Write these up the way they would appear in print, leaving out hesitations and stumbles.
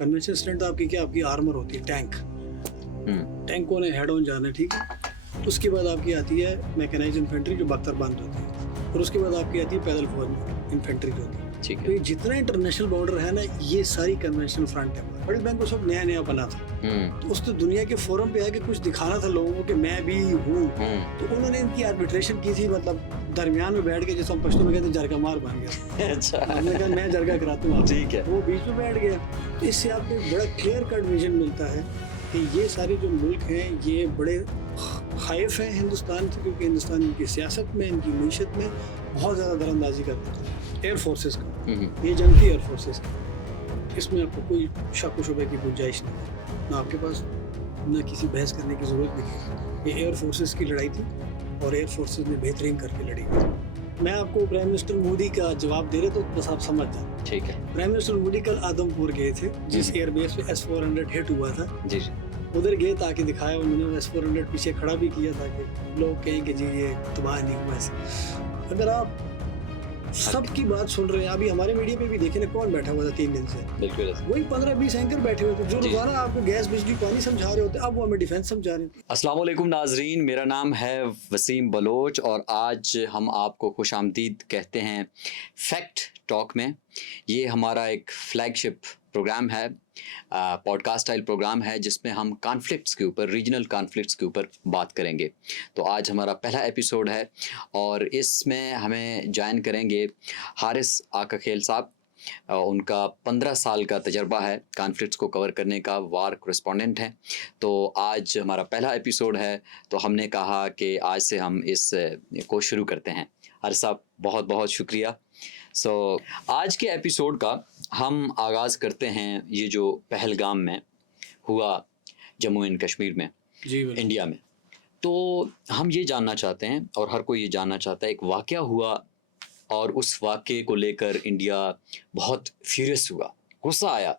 Conventional strength आपकी क्या, आपकी आर्मर होती है, टैंक। टैंकों ने हेड ऑन जाना है, ठीक है। उसके बाद आपकी आती है मैकेनाइज्ड इन्फेंट्री जो बख्तरबंद होती है, और उसके बाद आपकी आती है पैदल फौज इन्फेंट्री जो होती है। ठीक तो है। ये जितना इंटरनेशनल बॉर्डर है ना, ये सारी कन्वेंशनल फ्रंट है। वर्ल्ड बैंक को सब नया नया बना था, तो उस तो दुनिया के फोरम पे आके कुछ दिखाना था लोगों को कि मैं भी हूँ। तो उन्होंने इनकी आर्बिट्रेशन की थी, मतलब दरमियान में बैठ के, जैसे हम पश्तो में कहते हैं जरगा मार बन गया। अच्छा, हमने कहा मैं जरगा कराता हूँ, ठीक है। वो बीच में बैठ गया। तो इससे आपको एक बड़ा क्लियर कट विजन मिलता है कि ये सारे जो मुल्क हैं ये बड़े खाइफ हैं हिंदुस्तान से, क्योंकि हिंदुस्तान इनकी सियासत में, इनकी मीशत में बहुत ज़्यादा दरअंदाजी करता है। एयर फोर्सेस का, ये जंग थी एयर फोर्सेस की, इसमें आपको कोई शक व शुबे की गुंजाइश नहीं है, ना आपके पास ना किसी बहस करने की ज़रूरत नहीं। ये एयर फोर्सेस की लड़ाई थी और एयर फोर्सेस ने बेहतरीन करके लड़ी। मैं आपको प्राइम मिनिस्टर मोदी का जवाब दे रहे तो बस आप समझ जाए। ठीक है। प्राइम मिनिस्टर मोदी कल आदमपुर गए थे, जिस एयरबेस पे S-400 हिट हुआ था। जी जी। उधर गए ताकि दिखाया उन्होंने, S-400 पीछे खड़ा भी किया ताकि लोग कहें कि जी ये तबाह नहीं हुआ ऐसे। अगर आप सबकी बात सुन रहे हैं, अभी हमारे मीडिया पे भी देखे ना, कौन बैठा हुआ था 3 दिन से, बिल्कुल। वही 15-20 एंकर बैठे हुए थे जो रोजाना आपको गैस बिजली पानी समझा रहे होते, अब वो हमें डिफेंस समझा रहे हैं। अस्सलाम वालेकुम नाजरीन, मेरा नाम है वसीम बलोच और आज हम आपको खुशामदीद कहते हैं फैक्ट टॉक में। ये हमारा एक फ्लैगशिप प्रोग्राम है, पॉडकास्ट स्टाइल प्रोग्राम है, जिसमें हम कॉन्फ्लिक्ट्स के ऊपर, रीजनल कॉन्फ्लिक्ट्स के ऊपर बात करेंगे। तो आज हमारा पहला एपिसोड है और इसमें हमें ज्वाइन करेंगे हारिस आकाखेल साहब। उनका 15 साल का तजर्बा है कॉन्फ्लिक्ट्स को कवर करने का, वार कॉरेस्पॉन्डेंट हैं। तो आज हमारा पहला एपिसोड है, तो हमने कहा कि आज से हम इस को शुरू करते हैं। हारिस साहब बहुत बहुत शुक्रिया। आज के एपिसोड का हम आगाज़ करते हैं ये जो पहलगाम में हुआ, जम्मू एंड कश्मीर में, जी इंडिया में। तो हम ये जानना चाहते हैं और हर कोई ये जानना चाहता है, एक वाक़या हुआ और उस वाक़े को लेकर इंडिया बहुत फ्यूरियस हुआ, गुस्सा आया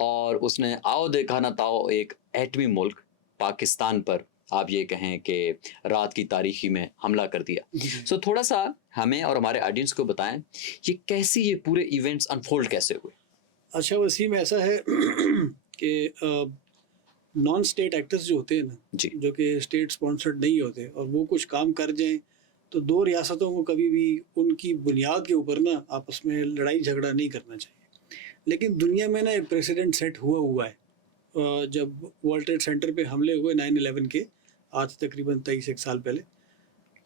और उसने आओ देखा ना ताओ एक एटमी मुल्क पाकिस्तान पर, आप ये कहें कि रात की तारीखी में हमला कर दिया। थोड़ा सा हमें और हमारे ऑडियंस को बताएं ये कैसे, ये पूरे इवेंट्स अनफोल्ड कैसे हुए। अच्छा वसीम, ऐसा है कि नॉन स्टेट एक्टर्स जो होते हैं ना जी, जो कि स्टेट स्पॉन्सर्ड नहीं होते और वो कुछ काम कर जाएं, तो दो रियासतों को कभी भी उनकी बुनियाद के ऊपर ना आपस में लड़ाई झगड़ा नहीं करना चाहिए। लेकिन दुनिया में ना एक प्रेसिडेंट सेट हुआ है। जब वर्ल्ड ट्रेड सेंटर पे हमले हुए 9/11 के, आज तकरीबन 23 साल पहले,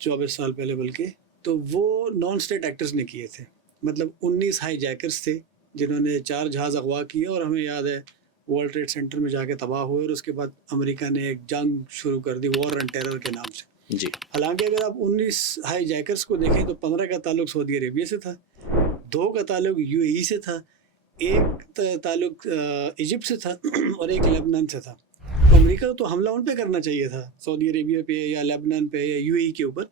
24 साल पहले बल्कि, तो वो नॉन स्टेट एक्टर्स ने किए थे। मतलब 19 हाई जैकर्स थे जिन्होंने 4 जहाज़ अगवा किए और हमें याद है वर्ल्ड ट्रेड सेंटर में जाके तबाह हुए और उसके बाद अमेरिका ने एक जंग शुरू कर दी वॉर ऑन टेरर के नाम से। जी, हालांकि अगर आप 19 हाई जैकर्स को देखें तो 15 का ताल्लुक सऊदी अरेबिया से था, 2 का ताल्लुक UAE से था, एक ताल्लुक इजिप्ट से था और एक लेबनान से था। तो अमेरिका को तो हमला उन पे करना चाहिए था, सऊदी अरेबिया पे या लेबनान पे या UAE के ऊपर,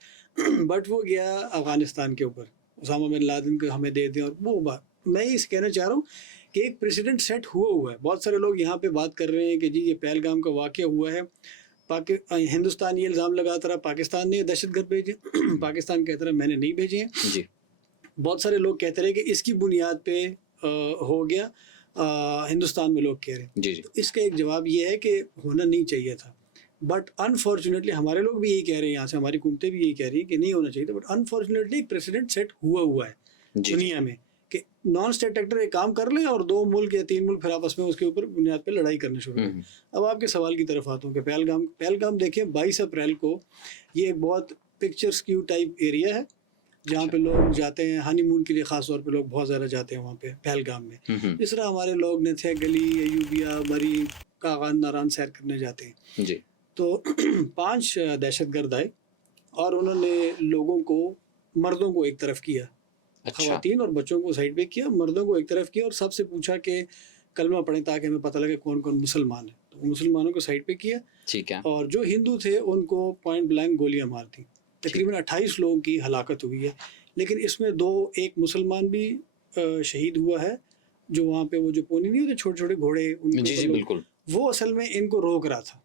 बट वो गया अफ़गानिस्तान के ऊपर, उसामा बिन लादेन को हमें दे दें। और वो बात मैं ये कहना चाह रहा हूँ कि एक प्रेसिडेंट सेट हुआ है। बहुत सारे लोग यहाँ पे बात कर रहे हैं कि जी ये पहलगाम का वाक़या हुआ है, हिंदुस्तान ये इल्ज़ाम लगाता रहा पाकिस्तान ने दहशतगर्द भेजे, पाकिस्तान कहता रहा मैंने नहीं भेजे हैं। जी, बहुत सारे लोग कहते रहे कि इसकी बुनियाद पे हो गया, हिंदुस्तान में लोग कह रहे हैं। जी, जी, तो इसका एक जवाब ये है कि होना नहीं चाहिए था, बट अनफॉर्चुनेटली हमारे लोग भी यही कह रहे हैं, यहाँ से हमारी हुकूमतें भी यही कह रही हैं कि नहीं होना चाहिए था, बट अनफॉर्चुनेटली एक प्रेसिडेंट सेट हुआ है जी, दुनिया में कि नॉन स्टेट एक्टर एक काम कर ले और 2 मुल्क या 3 मुल्क फिर आपस में उसके ऊपर बुनियाद पे लड़ाई करना शुरू करें। अब आपके सवाल की तरफ आता हूँ कि पहलगाम देखिए 22 अप्रैल को, ये एक बहुत पिक्चर्स क्यू टाइप एरिया है जहाँ पे लोग जाते हैं हनीमून के लिए, ख़ास तौर पे लोग बहुत ज़्यादा जाते हैं वहाँ पे पहलगाम में। जिस तरह हमारे लोग नथिया गली, अयूबिया, मरी, कागान, नारान सैर करने जाते हैं। जी, तो 5 दहशतगर्द आए और उन्होंने लोगों को, मर्दों को एक तरफ किया, अच्छा, ख़वातीन और बच्चों को साइड पे किया, मर्दों को एक तरफ किया और सबसे पूछा कि कलमा पढ़ें ताकि हमें पता लगे कौन कौन मुसलमान है। तो मुसलमानों को साइड पे किया ठीक है, और जो हिंदू थे उनको पॉइंट ब्लैंक गोलियां मार दी। तकरीबन 28 लोगों की हलाकत हुई है, लेकिन इसमें एक मुसलमान भी शहीद हुआ है, जो वहाँ पे वो जो पोनी नहीं होते छोटे छोटे घोड़े, जी, जी, बिल्कुल, वो असल में इनको रोक रहा था,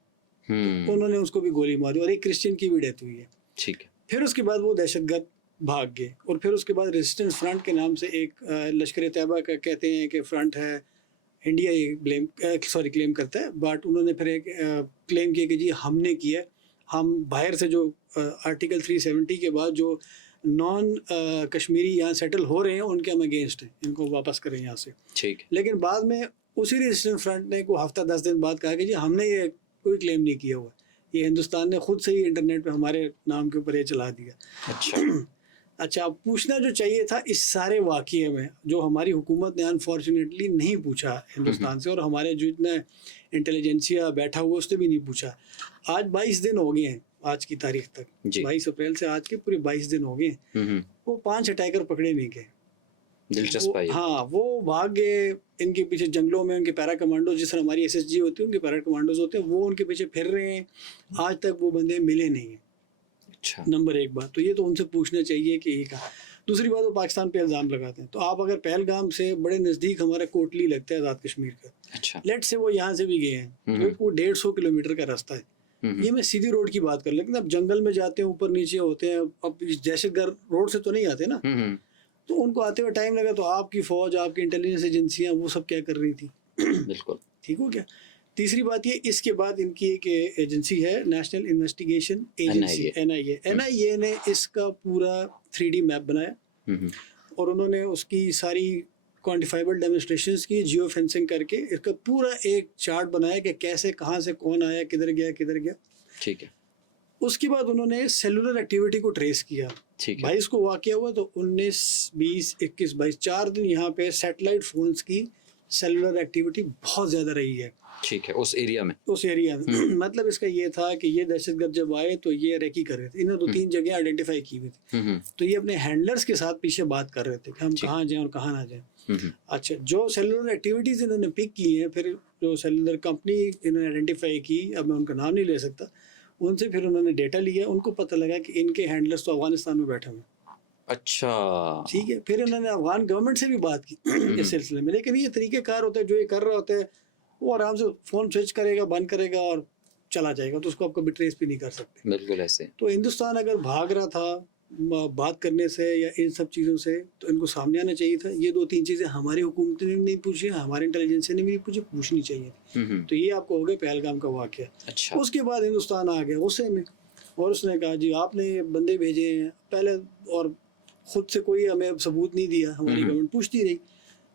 तो उन्होंने उसको भी गोली मारी और एक क्रिश्चियन की भी डेथ हुई है। ठीक है, फिर उसके बाद वो दहशतगर्द भाग गए और फिर उसके बाद रेजिस्टेंस फ्रंट के नाम से एक लश्कर तैयबा का कहते हैं कि फ्रंट है, इंडिया ये क्लेम करता है, बट उन्होंने फिर एक क्लेम किया कि जी हमने किया है, हम बाहर से जो आर्टिकल 370 के बाद जो नॉन कश्मीरी यहाँ सेटल हो रहे हैं उनके हम अगेंस्ट हैं, इनको वापस करें यहाँ से। ठीक है। लेकिन बाद में उसी रेजिस्टेंस फ्रंट ने को हफ्ता 10 दिन बाद कहा कि जी हमने ये कोई क्लेम नहीं किया हुआ, ये हिंदुस्तान ने खुद से ही इंटरनेट पे हमारे नाम के ऊपर ये चला दिया। अच्छा। अच्छा, अब पूछना जो चाहिए था इस सारे वाक़ये में, जो हमारी हुकूमत ने अनफॉर्चुनेटली नहीं पूछा हिंदुस्तान से, और हमारे जो इतना इंटेलिजेंसिया बैठा हुआ उसने भी नहीं पूछा। आज 22 दिन हो गए हैं आज की तारीख तक, 22 अप्रैल से आज के पूरे 22 दिन हो गए हैं, वो 5 अटैकर पकड़े नहीं गए। दिलचस्प है। हाँ, वो भाग गए, इनके पीछे जंगलों में उनके पैरा कमांडो, जिस तरह हमारी SSG होती है उनके पैरा कमांडोज होते हैं, वो उनके पीछे फिर रहे हैं। आज तक वो बंदे मिले नहीं हैं। अच्छा। नंबर एक बात तो ये तो उनसे पूछना चाहिए कि ये कहा। दूसरी बात, वो पाकिस्तान पे इल्ज़ाम लगाते हैं, तो आप अगर पहलगाम से बड़े नज़दीक हमारा कोटली लगता है आज़ाद कश्मीर का, अच्छा। लेट से वो यहाँ से भी गए हैं, तो वो 150 किलोमीटर का रास्ता है। ये मैं सीधी रोड की बात कर, लेकिन अब जंगल में जाते हैं, ऊपर नीचे होते हैं, अब दहशतगर्द रोड से तो नहीं आते ना, तो उनको आते हुए टाइम लगा। तो आपकी फ़ौज, आपकी इंटेलिजेंस एजेंसियाँ वो सब क्या कर रही थी? बिल्कुल ठीक हो गया। तीसरी बात ये, इसके बाद इनकी एक एजेंसी है नेशनल इन्वेस्टिगेशन एजेंसी, NIA ने इसका पूरा 3D मैप बनाया और उन्होंने उसकी सारी क्वान्टिफाइबल डेमोन्स्ट्रेशंस की, जियो फेंसिंग करके इसका पूरा एक चार्ट बनाया कि कैसे, कहाँ से कौन आया, किधर गया। ठीक है। उसके बाद उन्होंने सेलुलर एक्टिविटी को ट्रेस किया। ठीक है। 22 को वाक़या हुआ, तो 19, 20, 21, 22 4 दिन यहाँ पे सैटेलाइट फोन्स की सेलुलर एक्टिविटी बहुत ज़्यादा रही है। ठीक है। उस एरिया में मतलब इसका ये था कि ये दहशतगर्द जब आए तो ये रेकी कर रहे थे, इन्होंने 2-3 जगह आइडेंटिफाई की हुई थी, तो ये अपने हैंडलर्स के साथ पीछे बात कर रहे थे कि हम कहाँ जाएं और कहाँ ना जाएं। अच्छा, जो सेलुलर एक्टिविटीज़ इन्होंने पिक की हैं, फिर जो सेलुलर कंपनी इन्होंने आइडेंटिफाई की, अब मैं उनका नाम नहीं ले सकता, उनसे फिर उन्होंने डेटा लिया, उनको पता लगा कि इनके हैंडलर्स तो अफगानिस्तान में बैठे हुए। अच्छा। ठीक है। फिर इन्होंने अफगान गवर्नमेंट से भी बात की इस सिलसिले में, लेकिन ये तरीक़ेकार होता है, जो ये कर रहा होता है वो आराम से फ़ोन स्विच करेगा, बंद करेगा और चला जाएगा, तो उसको आप कभी ट्रेस भी नहीं कर सकते। बिल्कुल ऐसे। तो हिंदुस्तान अगर भाग रहा था बात करने से या इन सब चीज़ों से, तो इनको सामने आना चाहिए था। ये 2-3 चीज़ें हमारी हुकूमत ने नहीं पूछी, हमारे इंटेलिजेंस ने भी नहीं पूछी, पूछनी चाहिए थी। तो ये आपको हो गया पहलगाम का वाक़या। अच्छा। उसके बाद हिंदुस्तान आ गया गुस्से में और उसने कहा जी आपने बंदे भेजे हैं पहले और ख़ुद से कोई हमें सबूत नहीं दिया, हमारी गवर्नमेंट पूछती रही।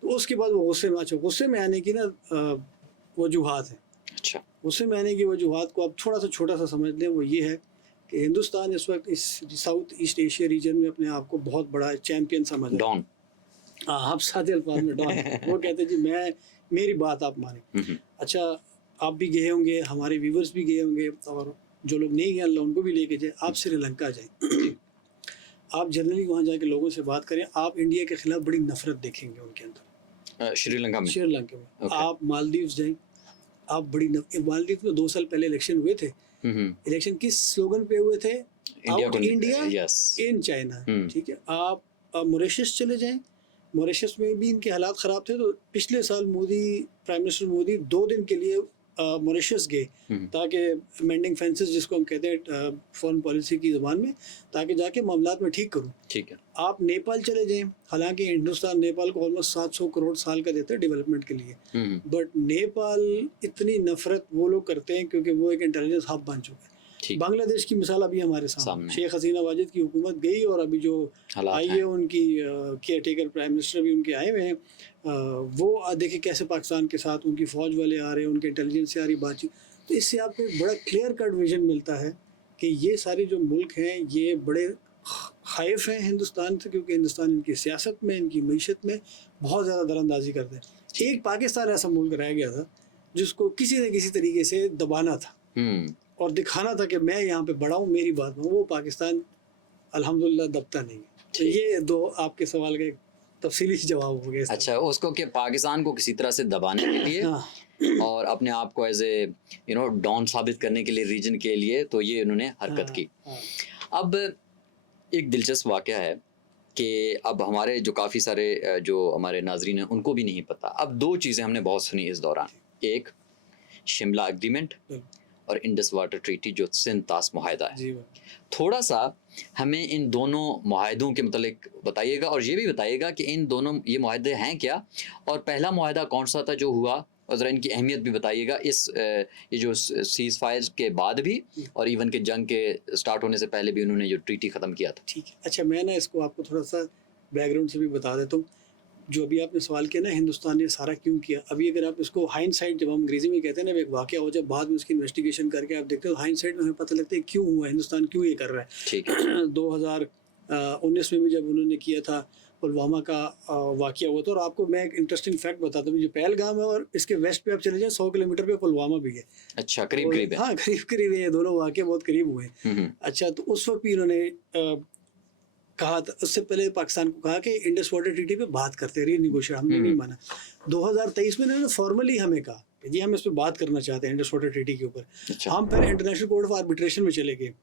तो उसके बाद वो गुस्से में आने की ना वजूहात है। अच्छा। गुस्से में आने की वजूहात को आप थोड़ा सा छोटा सा समझ लें, वो ये है कि हिंदुस्तान इस वक्त इस साउथ ईस्ट एशिया रीजन में अपने आप को बहुत बड़ा चैम्पियन समझ रहा है। डॉन। हाँ, आप सादे अल्फाज में डॉन। वो कहते हैं जी मेरी बात आप माने। अच्छा, आप भी गए होंगे, हमारे व्यूवर्स भी गए होंगे, और जो लोग नहीं गए अल्लाह उनको भी लेके जाए। आप श्रीलंका जाएं, आप जनरली वहाँ जाके लोगों से बात करें, आप इंडिया के खिलाफ बड़ी नफरत देखेंगे उनके अंदर। श्रीलंका में आप मालदीव्स जाएं, आप बड़ी मालदीव में 2 साल पहले इलेक्शन हुए थे। इलेक्शन किस स्लोगन पे हुए थे? Out India in China. ठीक है। आप मॉरिशस चले जाएं, मॉरिशस में भी इनके हालात ख़राब थे, तो पिछले साल प्राइम मिनिस्टर मोदी 2 दिन के लिए मॉरिशस गए, ताकि मेंडिंग फेंसेस जिसको हम कहते हैं फॉरेन पॉलिसी की ज़बान में, ताकि जाके मामलात में ठीक करूँ। ठीक है। आप नेपाल चले जाएं, हालांकि हिंदुस्तान नेपाल को ऑलमोस्ट 700 करोड़ साल का देता है डेवलपमेंट के लिए, बट नेपाल इतनी नफरत वो लोग करते हैं क्योंकि वो एक इंटेलिजेंस हब बन चुका है। बांग्लादेश की मिसाल अभी हमारे सामने, शेख हसीना वाजिद की हुकूमत गई और अभी जो आई है उनकी केयर टेकर प्राइम मिनिस्टर भी उनके आए हुए हैं, वो देखिए कैसे पाकिस्तान के साथ उनकी फ़ौज वाले आ रहे हैं, उनके इंटेलिजेंस से आ रही बातचीत। तो इससे आपको एक बड़ा क्लियर कट विजन मिलता है कि ये सारे जो मुल्क हैं ये बड़े खाइफ हैं हिंदुस्तान से, क्योंकि हिंदुस्तान इनकी सियासत में, इनकी मीशत में बहुत ज़्यादा दरअंदाजी करते हैं। एक पाकिस्तान ऐसा मुल्क रह गया था जिसको किसी न किसी तरीके से दबाना था और दिखाना था कि मैं यहाँ पे बड़ा हूँ, मेरी बात में। वो पाकिस्तान अल्हम्दुलिल्लाह दबता नहीं है। तो ये 2 आपके सवाल का तफसीली जवाब हो गया। अच्छा, उसको कि पाकिस्तान को किसी तरह से दबाने के लिए और अपने आप को एज ए डॉन साबित करने के लिए, रीजन के लिए, तो ये उन्होंने हरकत की। अब एक दिलचस्प वाक़या है कि अब हमारे जो काफ़ी सारे जो हमारे नाजरीन हैं उनको भी नहीं पता। अब 2 चीज़ें हमने बहुत सुनी इस दौरान, एक शिमला एग्रीमेंट और इंडस वाटर ट्रीटी जो सिंध तास मुआहदा है। जी थोड़ा सा हमें इन दोनों मुआहदों के मतलब बताइएगा और ये भी बताइएगा कि इन दोनों ये मुआहदे हैं क्या, और पहला मुआहदा कौन सा था जो हुआ, और ज़रा इनकी अहमियत भी बताइएगा इस ये जो सीज़ फायर के बाद भी और इवन के जंग के स्टार्ट होने से पहले भी उन्होंने जो ट्रीटी ख़त्म किया था। ठीक है। अच्छा, मैं ना इसको आपको थोड़ा सा बैकग्राउंड से भी बता देता हूँ। जो अभी आपने सवाल किया ना, हिंदुस्तान ने सारा क्यों किया, अभी अगर आप इसको हाइंडसाइट, जब हम अंग्रेजी में कहते हैं ना, एक वाक़या हो जाए बाद में उसकी इन्वेस्टिगेशन करके आप देखते हो, हाइंडसाइट में हमें पता लगता है क्यों हुआ, हिंदुस्तान क्यों ये कर रहा है। ठीक है। 2019 में भी जब उन्होंने किया था, पुलवामा का वाक़या हुआ था। और आपको मैं एक इंटरेस्टिंग फैक्ट बताता हूँ, जो पहलगाम है और इसके वेस्ट पे आप चले जाएं 100 किलोमीटर पे पुलवामा भी है। अच्छा, करीब करीब है। हाँ, करीब करीब है, ये दोनों वाक़े बहुत करीब हुए हैं। अच्छा, तो उस वक्त भी इन्होंने कहा था, उससे पहले पाकिस्तान को कहा कि इंडस वाटर ट्रीटी पे बात करते हैं, रीनिगोशिएट, हमने नहीं माना। 2023 में इन्होंने फॉर्मली हमें कहा कि जी हम इस पर बात करना चाहते हैं इंडस वाटर ट्रीटी के ऊपर। अच्छा। हम फिर इंटरनेशनल कोर्ट ऑफ आर्बिट्रेशन में चले गए,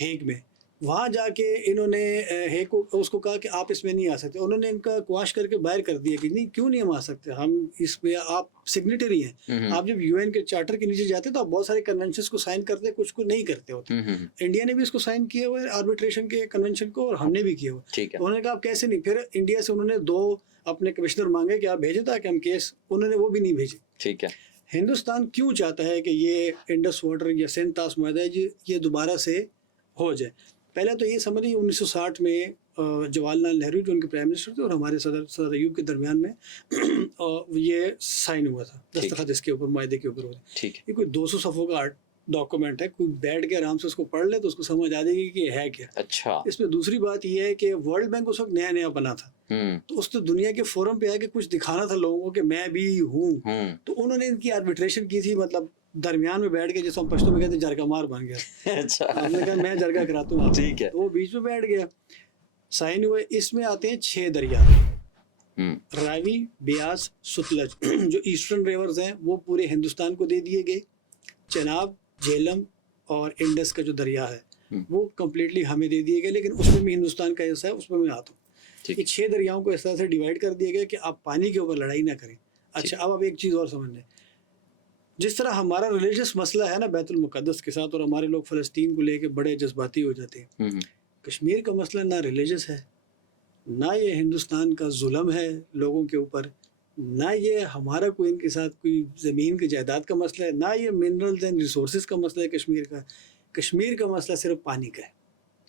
हेग में। वहाँ जाके इन्होंने हेग को उसको कहा कि आप इसमें नहीं आ सकते। उन्होंने इनका क्वाश करके बाहर कर दिया कि नहीं, क्यों नहीं हम आ सकते, हम इसमें, आप सिग्नेटरी हैं। आप जब यूएन के चार्टर के नीचे जाते हैं तो आप बहुत सारे कन्वेंशंस को साइन करते हैं, कुछ को नहीं करते होते। इंडिया ने भी इसको साइन किया हुआ है, आर्बिट्रेशन के कन्वेंशन को, और हमने भी किया हुआ है। उन्होंने कहा आप कैसे नहीं, फिर इंडिया से उन्होंने 2 अपने कमिश्नर मांगे कि आप भेजें ताकि हम केस, उन्होंने वो भी नहीं भेजे। ठीक है। हिंदुस्तान क्यों चाहता है कि ये इंडस वाटर या सिंध तास मुआहदा ये दोबारा से हो जाए? पहले तो ये समझिए 1960 में जवाहरलाल नेहरू जो उनके प्राइम मिनिस्टर थे और हमारे सदर अयूब के दरमियान में ये साइन हुआ था, दस्तखत इसके ऊपर, मुआहदे के ऊपर हुआ। ठीक है। ये कोई 200 सफ़ों का डॉक्यूमेंट है, कोई बैठ के आराम से उसको पढ़ ले तो उसको समझ आ जाएगी कि है क्या। अच्छा। इसमें दूसरी बात ये है कि वर्ल्ड बैंक उस वक्त नया नया बना था, तो उस तो दुनिया के फोरम पे आके कुछ दिखाना था लोगों को कि मैं भी हूँ। तो उन्होंने इनकी आर्बिट्रेशन की थी, मतलब दरमियान में बैठ के, जिसको हम पश्तो में कहते हैं जरगा मार बन गया। अच्छा। हमने कहा मैं जरगा कराता हूँ। ठीक है। तो वो बीच में बैठ गया, साइन हुए। इसमें आते हैं 6 दरिया, रावी, ब्यास, सतलज। जो ईस्टर्न रिवर्स हैं वो पूरे हिंदुस्तान को दे दिए गए। चनाब, झेलम और इंडस का जो दरिया है वो कम्प्लीटली हमें दे दिए गए, लेकिन उसमें भी हिंदुस्तान का हिस्सा है, उसमें मैं आता हूँ। ये 6 दरियाओं को इस तरह से डिवाइड कर दिया गया कि आप पानी के ऊपर लड़ाई ना करें। अच्छा, अब एक चीज़ और समझ लें, जिस तरह हमारा रिलीजियस मसला है ना बैतुल मुक़द्दस के साथ, और हमारे लोग फ़लस्तीन को लेके बड़े जज्बाती हो जाते हैं, कश्मीर का मसला ना रिलीजियस है, ना ये हिंदुस्तान का जुल्म है लोगों के ऊपर, ना ये हमारा कोई इनके साथ कोई ज़मीन की जायदाद का मसला है, ना ये मिनरल्स एंड रिसोर्सेज का मसला है कश्मीर का। कश्मीर का मसला सिर्फ पानी का है।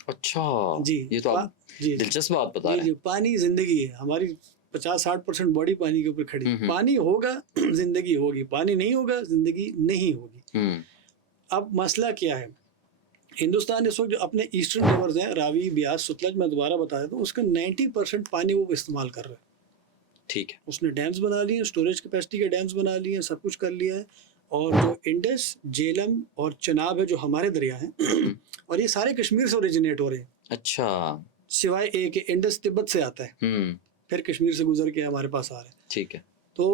अच्छा जी, ये तो आप दिलचस्प बात बता रहे हैं। जी, पानी ज़िंदगी है हमारी। 50-60% बॉडी पानी के ऊपर खड़ी है। पानी होगा जिंदगी होगी, पानी नहीं होगा जिंदगी नहीं होगी। अब मसला क्या है, हिंदुस्तान इस वक्त जो अपने ईस्टर्न रिवर्स हैं, रावी, ब्यास, सतलज, मैं दोबारा बता देता हूँ, उसका 90% पानी वो इस्तेमाल कर रहा है। ठीक है। उसने डैम्स बना लिए, स्टोरेज कैपेसिटी के डैम्स बना लिए, सब कुछ कर लिया है। और जो इंडस, झेलम और चनाब है जो हमारे दरिया हैं और ये सारे कश्मीर से ओरिजिनेट हो रहे हैं। अच्छा। सिवाय एक, इंडस तिब्बत से आता है, फिर कश्मीर से गुजर के हमारे पास आ रहा है। ठीक है। तो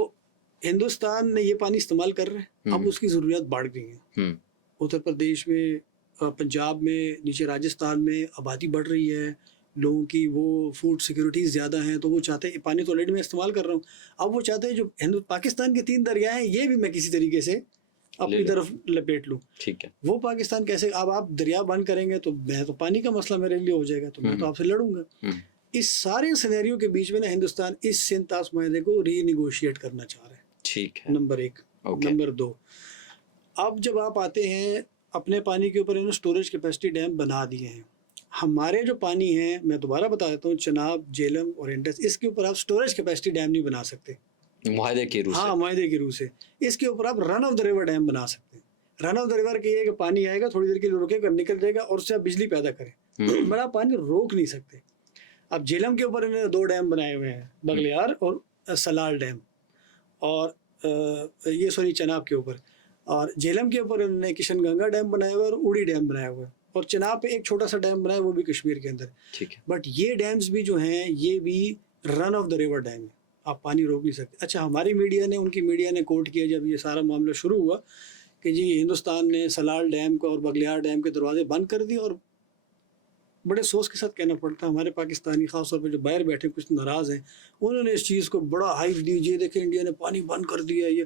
हिंदुस्तान ने ये पानी इस्तेमाल कर रहे हैं। अब उसकी ज़रूरियात बढ़ गई है। उत्तर प्रदेश में, पंजाब में, नीचे राजस्थान में आबादी बढ़ रही है, लोगों की वो फूड सिक्योरिटीज़ ज़्यादा हैं, तो वो चाहते हैं, पानी तो ऑलरेडी मैं इस्तेमाल कर रहा हूँ, अब वो चाहते हैं जो पाकिस्तान के 3 दरिया हैं ये भी मैं किसी तरीके से अपनी तरफ लपेट लूँ। ठीक है। वो पाकिस्तान कैसे, अब आप दरिया बंद करेंगे तो मैं तो पानी का मसला मेरे लिए हो जाएगा, तो मैं तो आपसे लड़ूंगा। इस सारे सिनेरियो के बीच में ना हिंदुस्तान इस सिंध तास मुआहदे को रीनिगोशिएट करना चाह रहा है। ठीक है। नंबर 1। नंबर 2, अब जब आप आते हैं अपने पानी के ऊपर, इन्होंने स्टोरेज कैपेसिटी डैम बना दिए हैं। हमारे जो पानी है, मैं दोबारा बता देता हूँ, चनाब, झेलम और इंडस, इसके ऊपर आप स्टोरेज कैपेसिटी डैम नहीं बना सकते मुआहदे के रूह से। हाँ, मुआहदे के रूह से। इसके ऊपर आप run of the river dam बना सकते हैं। रन ऑफ द रिवर के ये कि पानी आएगा, थोड़ी देर के लिए रुकेगा, निकल जाएगा और उससे आप बिजली पैदा करें, बड़ा पानी रोक नहीं सकते। अब झेलम के ऊपर इन्होंने 2 डैम बनाए हुए हैं, बगलियार और सलाल डैम, और ये सॉरी चनाब के ऊपर, और झेलम के ऊपर इन्होंने किशनगंगा डैम बनाया हुआ है और उड़ी डैम बनाया हुआ है, और चनाब पे एक छोटा सा डैम बनाया है, वो भी कश्मीर के अंदर। ठीक है। बट ये डैम्स भी जो हैं ये भी run of the river dam है, आप पानी रोक नहीं सकते। अच्छा, हमारी मीडिया ने, उनकी मीडिया ने कोट किया जब ये सारा मामला शुरू हुआ कि जी हिंदुस्तान ने सलाल डैम को और बगलियार डैम के दरवाजे बंद कर दिए, और बड़े सोच के साथ कहना पड़ता है, हमारे पाकिस्तानी खासतौर पर जो बाहर बैठे कुछ नाराज़ हैं, उन्होंने इस चीज़ को बड़ा हाइप दी, ये देखें इंडिया ने पानी बंद कर दिया। ये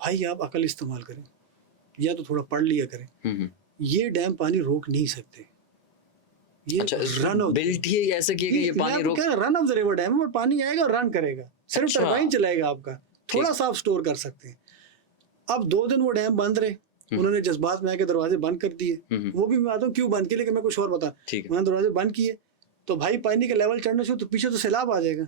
भाई आप अकल इस्तेमाल करें, या तो थोड़ा पढ़ लिया करें। हम्म। ये डैम पानी रोक नहीं सकते। ये अच्छा, रन ऑफ बिल्ट ही ऐसे किया कि ये पानी रोक, run of the river dam है, पानी आएगा और रन करेगा, सिर्फ अच्छा। टरबाइन चलाएगा आपका, थोड़ा सा आप स्टोर कर सकते हैं। अब 2 दिन वो डैम बंद रहे, उन्होंने जज्बात में आके दरवाजे बंद कर दिए। वो भी मैं आता हूँ क्यों बंद किए, लेकिन मैं कुछ और बता, ठीक है। उन्होंने दरवाजे बंद किए तो भाई पानी का लेवल चढ़ने से तो पीछे तो सैलाब आ जाएगा।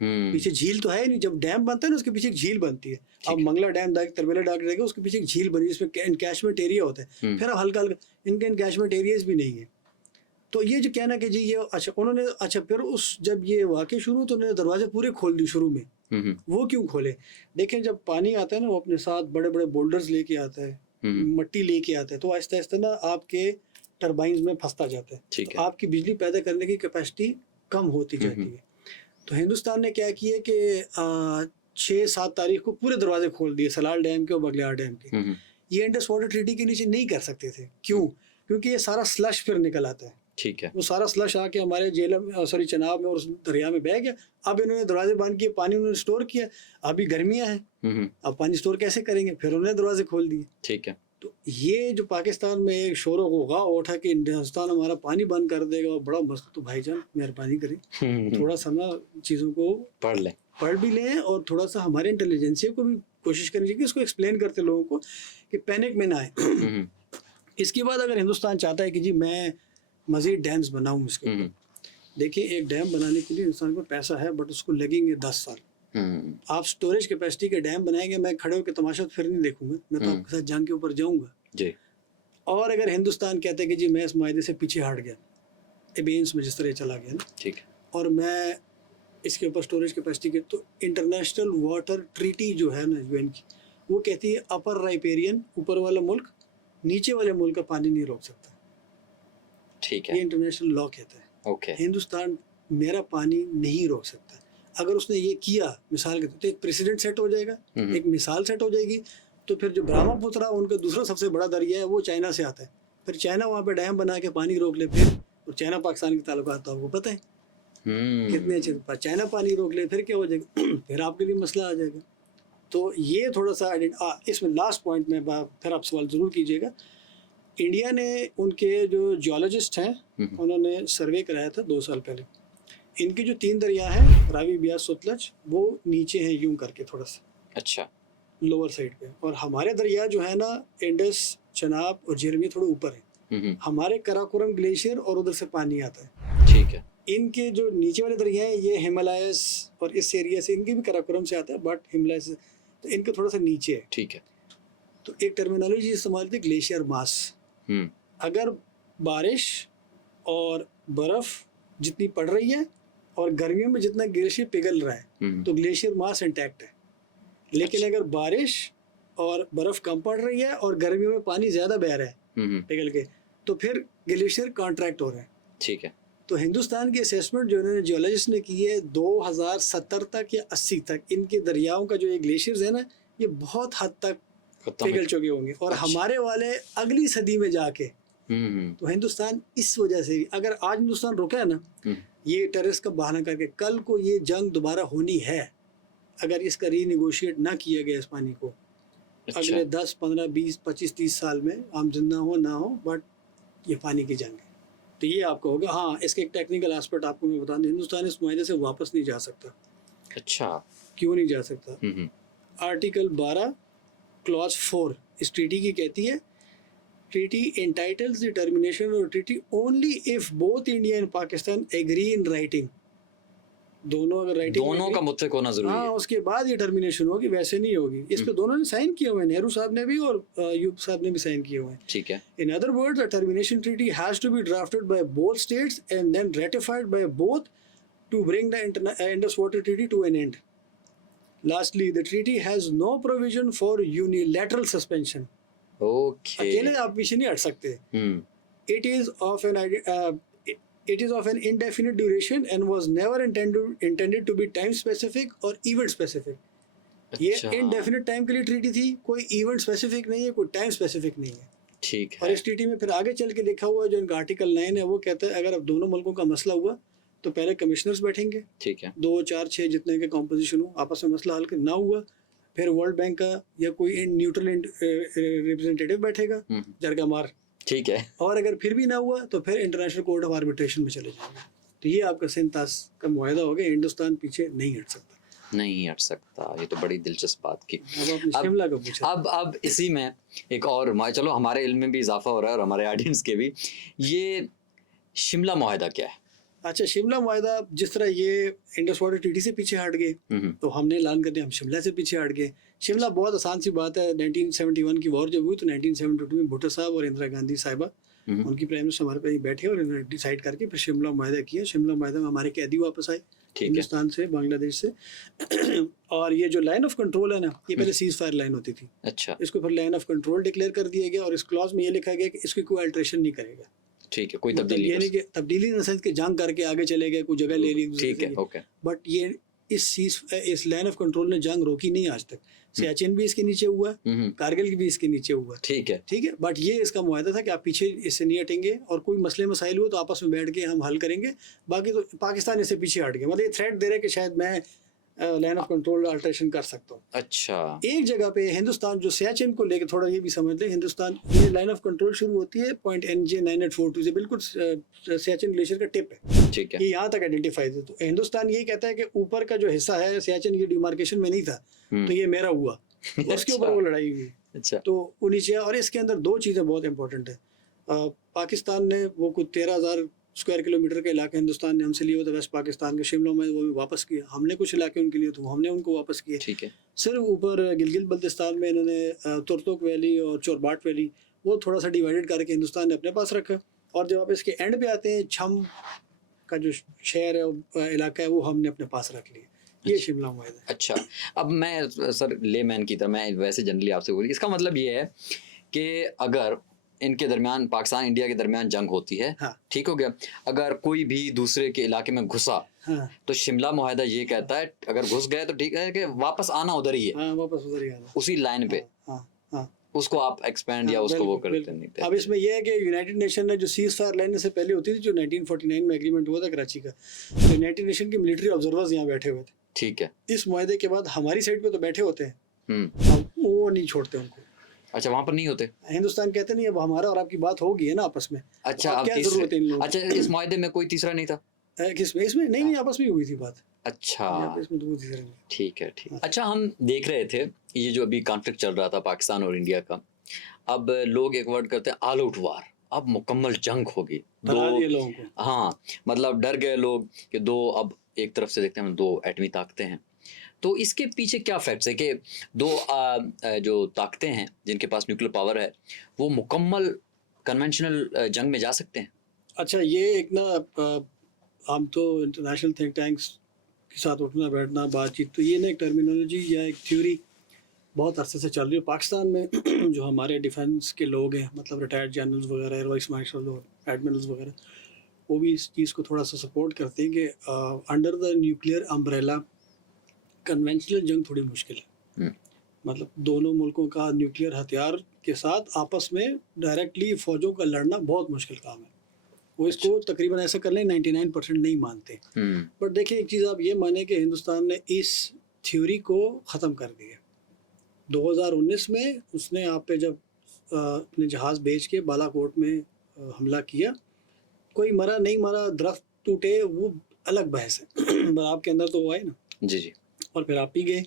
पीछे झील तो है ही नहीं, जब डैम बनता है ना उसके पीछे एक झील बनती है। अब मंगला डैम तरबेला डैम देखेगा, उसके पीछे एक झील बनी है जिसमें इनकैशमेंट एरिया होता है। फिर अब हल्का हल्का इनके इनकैशमेंट एरियाज भी नहीं है। तो ये जो कहना कि जी ये अच्छा उन्होंने, अच्छा फिर उस जब ये वाकई शुरू तो उन्होंने दरवाजे पूरे खोल दिए शुरू में। वो क्यों खोले? देखें जब पानी आता है ना वो अपने साथ बड़े बड़े बोल्डर्स लेके आता है, मट्टी लेके आता है, तो आहिस्ता आहिस्ता ना आपके टरबाइंस में फंसता जाता है, तो आपकी बिजली पैदा करने की कैपेसिटी कम होती जाती है। तो हिंदुस्तान ने क्या किया कि 6-7 तारीख को पूरे दरवाजे खोल दिए, सलाल डैम के और बगलियार डैम के। ये इंडस वाटर ट्रीटी के नीचे नहीं कर सकते थे। क्यों? क्योंकि ये सारा स्लश फिर निकल आता है। ठीक है। वो सारा स्लश आके हमारे जेलम सॉरी चनाब में और उस दरिया में बह गया। अब इन्होंने दरवाजे बंद किए, पानी उन्होंने स्टोर किया, अभी गर्मियां हैं, अब पानी स्टोर कैसे करेंगे? फिर उन्होंने दरवाजे खोल दिए। ठीक है। तो ये जो पाकिस्तान में एक शोर गुगा उठा कि हिंदुस्तान हमारा पानी बंद कर देगा, और बड़ा मस्त, तो भाईजान मेहरबानी करें थोड़ा सा ना चीज़ों को पढ़ भी लें और थोड़ा सा हमारे इंटेलिजेंसिया को भी कोशिश करनी चाहिए कि इसको एक्सप्लेन करते लोगों को कि पैनिक में ना आए। इसके बाद अगर हिंदुस्तान चाहता है कि जी मैं मज़ीद डैम्स बनाऊँ इसके ऊपर, देखिए एक डैम बनाने के लिए हिंदुस्तान में पैसा है, बट उसको लगेंगे 10 साल। आप स्टोरेज कैपेसिटी के डैम बनाएंगे, मैं खड़े होकर तमाशा फिर नहीं देखूंगा, मैं तो आपके साथ जंग के ऊपर जाऊंगा जी। और अगर हिंदुस्तान कहता है कि जी मैं इस मायदे से पीछे हट गया, एबेंस में जिस तरह चला गया ना, ठीक है, और मैं इसके ऊपर स्टोरेज कैपेसिटी के, तो इंटरनेशनल वाटर ट्रीटी जो है ना यूएन की, वो कहती है अपर राइपेरियन, ऊपर वाला मुल्क नीचे वाले मुल्क का पानी नहीं रोक सकता। ठीक है, ये इंटरनेशनल लॉ कहता है। ओके, हिंदुस्तान मेरा पानी नहीं रोक सकता। अगर उसने ये किया मिसाल के तो एक प्रेसिडेंट सेट हो जाएगा, एक मिसाल सेट हो जाएगी। तो फिर जो ब्रह्मपुत्र उनका दूसरा सबसे बड़ा दरिया है वो चाइना से आता है, फिर चाइना वहाँ पे डैम बना के पानी रोक ले, फिर और चाइना पाकिस्तान के ताल्लुकात तो आपको पता है कितने अच्छे, चाइना पानी रोक ले फिर क्या हो जाएगा, फिर आपके लिए मसला आ जाएगा। तो ये थोड़ा सा इसमें लास्ट पॉइंट में फिर आप सवाल ज़रूर कीजिएगा। इंडिया ने उनके जो जियोलॉजिस्ट हैं उन्होंने सर्वे कराया था 2 साल पहले, इनके जो 3 दरिया हैं रावी, ब्यास, सतलज, वो नीचे हैं यूं करके थोड़ा सा, अच्छा, लोअर साइड पे, और हमारे दरिया जो है ना इंडस, चनाब और जेरेमी थोड़े ऊपर है। हमारे कराकोरम ग्लेशियर और उधर से पानी आता है। ठीक है, इनके जो नीचे वाले दरिया हैं ये हिमालयस और इस एरिया से, इनके भी कराकोरम से आता है बट हिमालय से, तो इनके थोड़ा सा नीचे है। ठीक है, तो एक टर्मिनोलॉजी इस्तेमाल थी ग्लेशियर मास। अगर बारिश और बर्फ जितनी पड़ रही है और गर्मियों में जितना ग्लेशियर पिघल रहा है तो ग्लेशियर मास इंटैक्ट है, लेकिन अगर बारिश और बर्फ कम पड़ रही है और गर्मियों में पानी ज्यादा बह रहा है पिघल के, तो फिर ग्लेशियर कॉन्ट्रैक्ट हो रहा है। ठीक है, तो हिंदुस्तान की असेसमेंट जो इन्होंने जियोलॉजिस्ट ने की है 2070 तक या 80 तक, इनके दरियाओं का जो ये ग्लेशियर्स है ना ये बहुत हद तक पिघल चुके होंगे, और हमारे वाले अगली सदी में जाके, तो हिंदुस्तान इस वजह से, अगर आज हिंदुस्तान रुका है ना ये टेररिस्ट का बहाना करके, कल को ये जंग दोबारा होनी है अगर इसका रीनेगोशिएट ना किया गया इस पानी को। अच्छा। अगले 10, 15, 20, 25, 30 साल में हम जिंदा हो ना हो, बट ये पानी की जंग है। तो ये आपको होगा। हाँ, इसके एक टेक्निकल एस्पेक्ट आपको मैं बता दूं, हिंदुस्तान इस मुआहदे से वापस नहीं जा सकता। अच्छा, क्यों नहीं जा सकता? आर्टिकल 12 क्लॉज 4 इस ट्रीटी की कहती है, treaty entitles the termination of treaty only if both India and Pakistan agree in writing। दोनों अगर राइटिंग, दोनों का मुत्तफिक होना जरूरी है, उसके बाद ये टर्मिनेशन होगी, वैसे नहीं होगी। इस पे दोनों ने साइन किए हुए हैं, नेहरू साहब ने भी और यूब साहब ने भी साइन किए हुए हैं। ठीक है, in other words a termination treaty has to be drafted by both states and then ratified by both to bring the Indus water treaty to an end. Lastly the treaty has no provision for unilateral suspension. Okay. अकेले आप पीछे नहीं हट सकते। It is of an indefinite duration and was never intended to be time specific or event specific। ये indefinite time के लिए treaty थी, कोई event specific नहीं है, कोई time specific नहीं है। ठीक है, और इस ट्रीटी में फिर आगे चल के लिखा हुआ जो इनका आर्टिकल 9 है वो कहता है अगर अब दोनों मुल्कों का मसला हुआ तो पहले कमिश्नर्स बैठेंगे, ठीक है, 2, 4, 6 जितने के कॉम्पोजिशन हो, आपस में मसला हल ना हुआ फिर वर्ल्ड बैंक का या कोई न्यूट्रल रिप्रेजेंटेटिव बैठेगा जरगा मार, ठीक है, और अगर फिर भी ना हुआ तो फिर इंटरनेशनल कोर्ट ऑफ आर्बिट्रेशन में चले जाएंगे। तो ये आपका 37 का मुआहदा हो गया, हिंदुस्तान पीछे नहीं हट सकता। नहीं हट सकता। ये तो बड़ी दिलचस्प बात की। अब आपने शिमला का पूछा। अब इसी में एक और चलो हमारे इल्म में भी इजाफा हो रहा है और हमारे ऑडियंस के भी, ये शिमला मुआहदा क्या है? अच्छा, शिमला मुआहदा जिस तरह ये इंडस वाटर ट्रीटी से पीछे हट गए, तो हमने ऐलान कर दिया हम शिमला से पीछे हट गए। शिमला बहुत आसान सी बात है। 1971 की वॉर जब हुई तो 1972 में भुट्टो साहब और इंदिरा गांधी साहिबा, उनकी प्राइम मिनिस्टर हमारे पे बैठे और इन्होंने डिसाइड करके फिर शिमला मुआहदा किया। शिमला मुआहदा में हमारे कैदी वापस आए हिंदुस्तान से, बांग्लादेश से। और ये जो लाइन ऑफ कंट्रोल है ना, ये पहले सीज फायर लाइन होती थी। अच्छा, इसको फिर लाइन ऑफ कंट्रोल डिक्लेयर कर दिया गया और इस क्लॉज में ये लिखा गया कि इसकी कोई अल्ट्रेशन नहीं करेगा। ठीक है, कोई मतलब तब्दीली ये नहीं कि तब्दीली इन द सेंस कि जंग करके आगे चले गए, कोई जगह ले ली, ठीक है, ओके। बट ये इस लाइन ऑफ कंट्रोल ने जंग रोकी नहीं आज तक। सियाचिन भी इसके नीचे हुआ, कारगिल भी इसके नीचे हुआ, ठीक है, ठीक है। बट ये इसका मुआहदा था कि आप पीछे इससे नहीं हटेंगे और कोई मसले मसाइल हुए तो आपस में बैठ के हम हल करेंगे, बाकी तो पाकिस्तान इससे पीछे हट गया। मतलब ये थ्रेट दे रहे कि शायद मैं लाइन ऑफ कंट्रोल अल्ट्रेशन कर सकता हूँ। अच्छा, एक जगह पे हिंदुस्तान जो सियाचिन को लेकर थोड़ा ये भी समझ लें, हिंदुस्तान ये लाइन ऑफ कंट्रोल शुरू होती है पॉइंट NJ 9842 से, बिल्कुल सियाचिन ग्लेशियर का टिप है, ठीक है, ये यहाँ तक आइडेंटिफाइड है। तो हिंदुस्तान ये कहता है कि ऊपर का जो हिस्सा है सियाचिन, ये डिमार्केशन में नहीं था तो ये मेरा हुआ, उसके ऊपर वो लड़ाई हुई। अच्छा, तो वो नीचे, और इसके अंदर दो चीज़ें बहुत इंपॉर्टेंट है। पाकिस्तान ने वो कुछ 13,000 स्क्वायर किलोमीटर का इलाका हिंदुस्तान ने हमसे लिया हुआ था वेस्ट पाकिस्तान के, शिमला में वो भी वापस किया। हमने कुछ इलाके उनके लिए, तो हमने उनको वापस किए। ठीक है, सिर्फ ऊपर गिलगित बल्तिस्तान में इन्होंने तुर्तुक वैली और चोरबाट वैली वो थोड़ा सा डिवाइडेड करके हिंदुस्तान ने अपने पास रखा। और जब आप इसके एंड पे आते हैं, छम का जो शहर है, इलाका है, वो हमने अपने पास रख लिया। ये शिमला मुआहदा है। अच्छा। अब मैं सर लेमैन की तरह, मैं वैसे जनरली आपसे बोली, इसका मतलब ये है कि अगर इनके दरमियान, पाकिस्तान इंडिया के दरमियान जंग होती है, हाँ। ठीक हो गया, अगर कोई भी दूसरे के इलाके में घुसा, हाँ, तो शिमला मुआहदा ये कहता है अगर घुस गए तो ठीक है कि वापस आना उधर ही है, हाँ, वापस उधर ही आना, उसी लाइन पे, हाँ, हाँ, उसको आप एक्सपेंड या उसको वो करते नहीं थे। अब इसमें यह है कि यूनाइटेड नेशन ने जो सीज फायर लाइन से पहले होती थी, जो 1949 में एग्रीमेंट हुआ था कराची का, तो यूनाइटेड नेशन के मिलिट्री ऑब्जर्वर्स यहाँ बैठे हुए थे। ठीक है, इस मुआहदे के बाद हमारी साइड पे तो बैठे होते हैं, अब वो नहीं छोड़ते उनको। अच्छा, वहाँ पर नहीं होते। हिंदुस्तान कहते नहीं, अब हमारा और आपकी बात होगी है ना आपस में। अच्छा, अब अब क्या जरूरत है इन लोगों अच्छा, इस मुआहदे में कोई तीसरा नहीं था? किसमें? इसमें नहीं, आपस में हुई थी बात। अच्छा, इसमें तो तीसरा नहीं। ठीक है, ठीक। अच्छा, हम देख रहे थे ये जो अभी कॉन्फ्लिक्ट चल रहा था पाकिस्तान और इंडिया का, अब लोग एक वर्ड करते हैं ऑल आउट वार, अब मुकम्मल जंग होगी दो लोगों को। हाँ, मतलब डर गए लोग कि दो, अब एक तरफ से देखते हैं दो एटमी ताकतें हैं। तो इसके पीछे क्या फैक्ट्स है कि दो जो ताकतें हैं जिनके पास न्यूक्लियर पावर है, वो मुकम्मल कन्वेंशनल जंग में जा सकते हैं? अच्छा, ये एक ना हम तो इंटरनेशनल थिंक टैंक्स के साथ उठना बैठना बातचीत, तो ये ना एक टर्मिनोलॉजी या एक थ्योरी बहुत अरसे से चल रही है पाकिस्तान में। जो हमारे डिफेंस के लोग हैं, मतलब रिटायर्ड जनरल्स वगैरह, एयर वाइस मार्शल और एडमिरल्स वगैरह, वो भी इस चीज़ को थोड़ा सा सपोर्ट करते हैं कि under the nuclear umbrella conventional जंग थोड़ी मुश्किल है। मतलब दोनों मुल्कों का न्यूक्लियर हथियार के साथ आपस में डायरेक्टली फ़ौजों का लड़ना बहुत मुश्किल काम है। वो इसको तकरीबन ऐसा कर लें 99% नहीं मानते। बट देखिए, एक चीज़ आप ये माने कि हिंदुस्तान ने इस थ्योरी को ख़त्म कर दिया। 2019 में उसने आप पे जब अपने जहाज़ भेज के बालाकोट में हमला किया, कोई मरा नहीं मरा, दरख्त टूटे, वो अलग बहस है। पर आपके अंदर तो वो आए ना। जी जी। और फिर आप ही गए।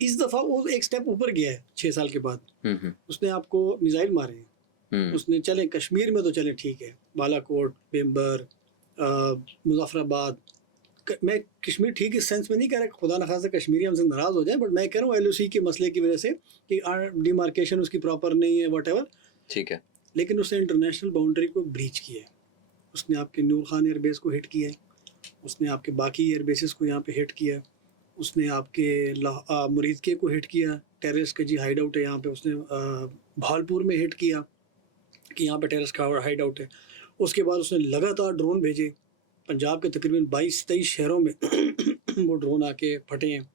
इस दफ़ा वो एक स्टेप ऊपर गया है 6 साल के बाद। उसने आपको मिसाइल मारे हैं, उसने चले कश्मीर में तो चले ठीक है, बालाकोट, पेम्बर, मुजफ्फराबाद। मैं कश्मीर ठीक इस सेंस में नहीं कह रहा, खुदा न खासा कश्मीरी हमसे नाराज़ हो जाए, बट मैं कह रहा हूँ LOC के मसले की वजह से कि डिमार्केशन उसकी प्रॉपर नहीं है, वट, ठीक है। लेकिन उसने इंटरनेशनल बाउंड्री को ब्रीच किया है। उसने आपके नूर खान एयरबेस को हिट किया है, उसने आपके बाकी एयरबेसेस को यहाँ पे हिट किया, उसने आपके मुरीदके को हिट किया, टेररिस्ट का जी हाइड आउट है यहाँ पे, उसने भावलपुर में हिट किया कि यहाँ पे टेररिस्ट का हाइड आउट है। उसके बाद उसने लगातार ड्रोन भेजे, पंजाब के तकरीबन 22-23 शहरों में वो ड्रोन आके फटे हैं,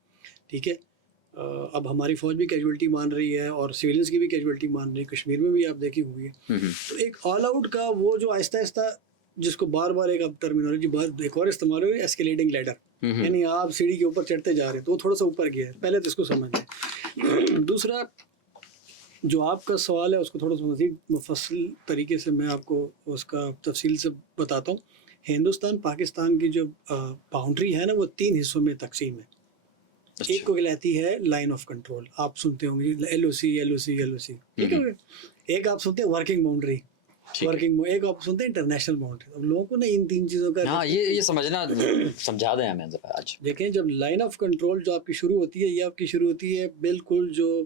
ठीक है। अब हमारी फ़ौज भी कैजुअल्टी मान रही है और सिविलियंस की भी कैजुअल्टी मान रही है, कश्मीर में भी आप देखी हुई है। तो एक ऑल आउट का वो जो आहिस्ता आहिस्ता, जिसको बार बार एक अब टर्मिनोलॉजी बार एक और इस्तेमाल हो रही है, एस्केलेटिंग लैडर, यानी आप सीढ़ी के ऊपर चढ़ते जा रहे हैं, तो वो थोड़ा सा ऊपर गया है, पहले तो इसको समझ लें। दूसरा जो आपका सवाल है उसको थोड़ा सा मज़ीद मुफस्सिल तरीके से मैं आपको उसका तफसील से बताता हूँ। हिंदुस्तान पाकिस्तान की जो बाउंड्री है ना वो 3 हिस्सों में तकसीम है। एक को कहलाती है लाइन ऑफ कंट्रोल, आप सुनते होंगे LOC LOC LOC, ठीक है। एक आप सुनते हैं वर्किंग बाउंड्री, एक आप सुनते हैं इंटरनेशनल बाउंड्री। अब लोगों को ना इन 3 चीज़ों का हाँ ये समझना समझा दें हमें ज़रा आज। देखें, जब लाइन ऑफ कंट्रोल जो आपकी शुरू होती है ये आपकी शुरू होती है बिल्कुल जो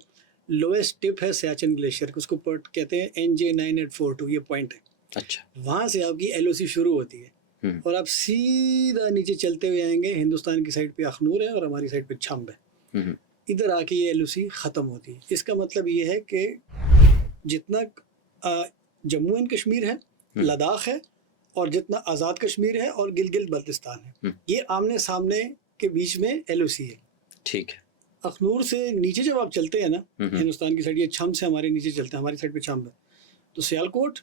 लोएस्ट टिप है सियाचिन ग्लेशियर, उसको कहते हैं NJ9842, ये पॉइंट है। अच्छा, वहाँ से आपकी LOC शुरू होती है और आप सीधा नीचे चलते हुए आएंगे। हिंदुस्तान की साइड पे अखनूर है और हमारी साइड पे छम्ब है। इधर आके ये LOC ख़त्म होती है। इसका मतलब ये है कि जितना जम्मू एंड कश्मीर है, लद्दाख है और जितना आज़ाद कश्मीर है और गिलगित बल्तिस्तान है, ये आमने सामने के बीच में LOC है। ठीक है। अखनूर से नीचे जब आप चलते हैं ना, हिंदुस्तान की साइड, ये छम से हमारे नीचे चलते हैं, हमारी साइड पे छम है, तो सियालकोट,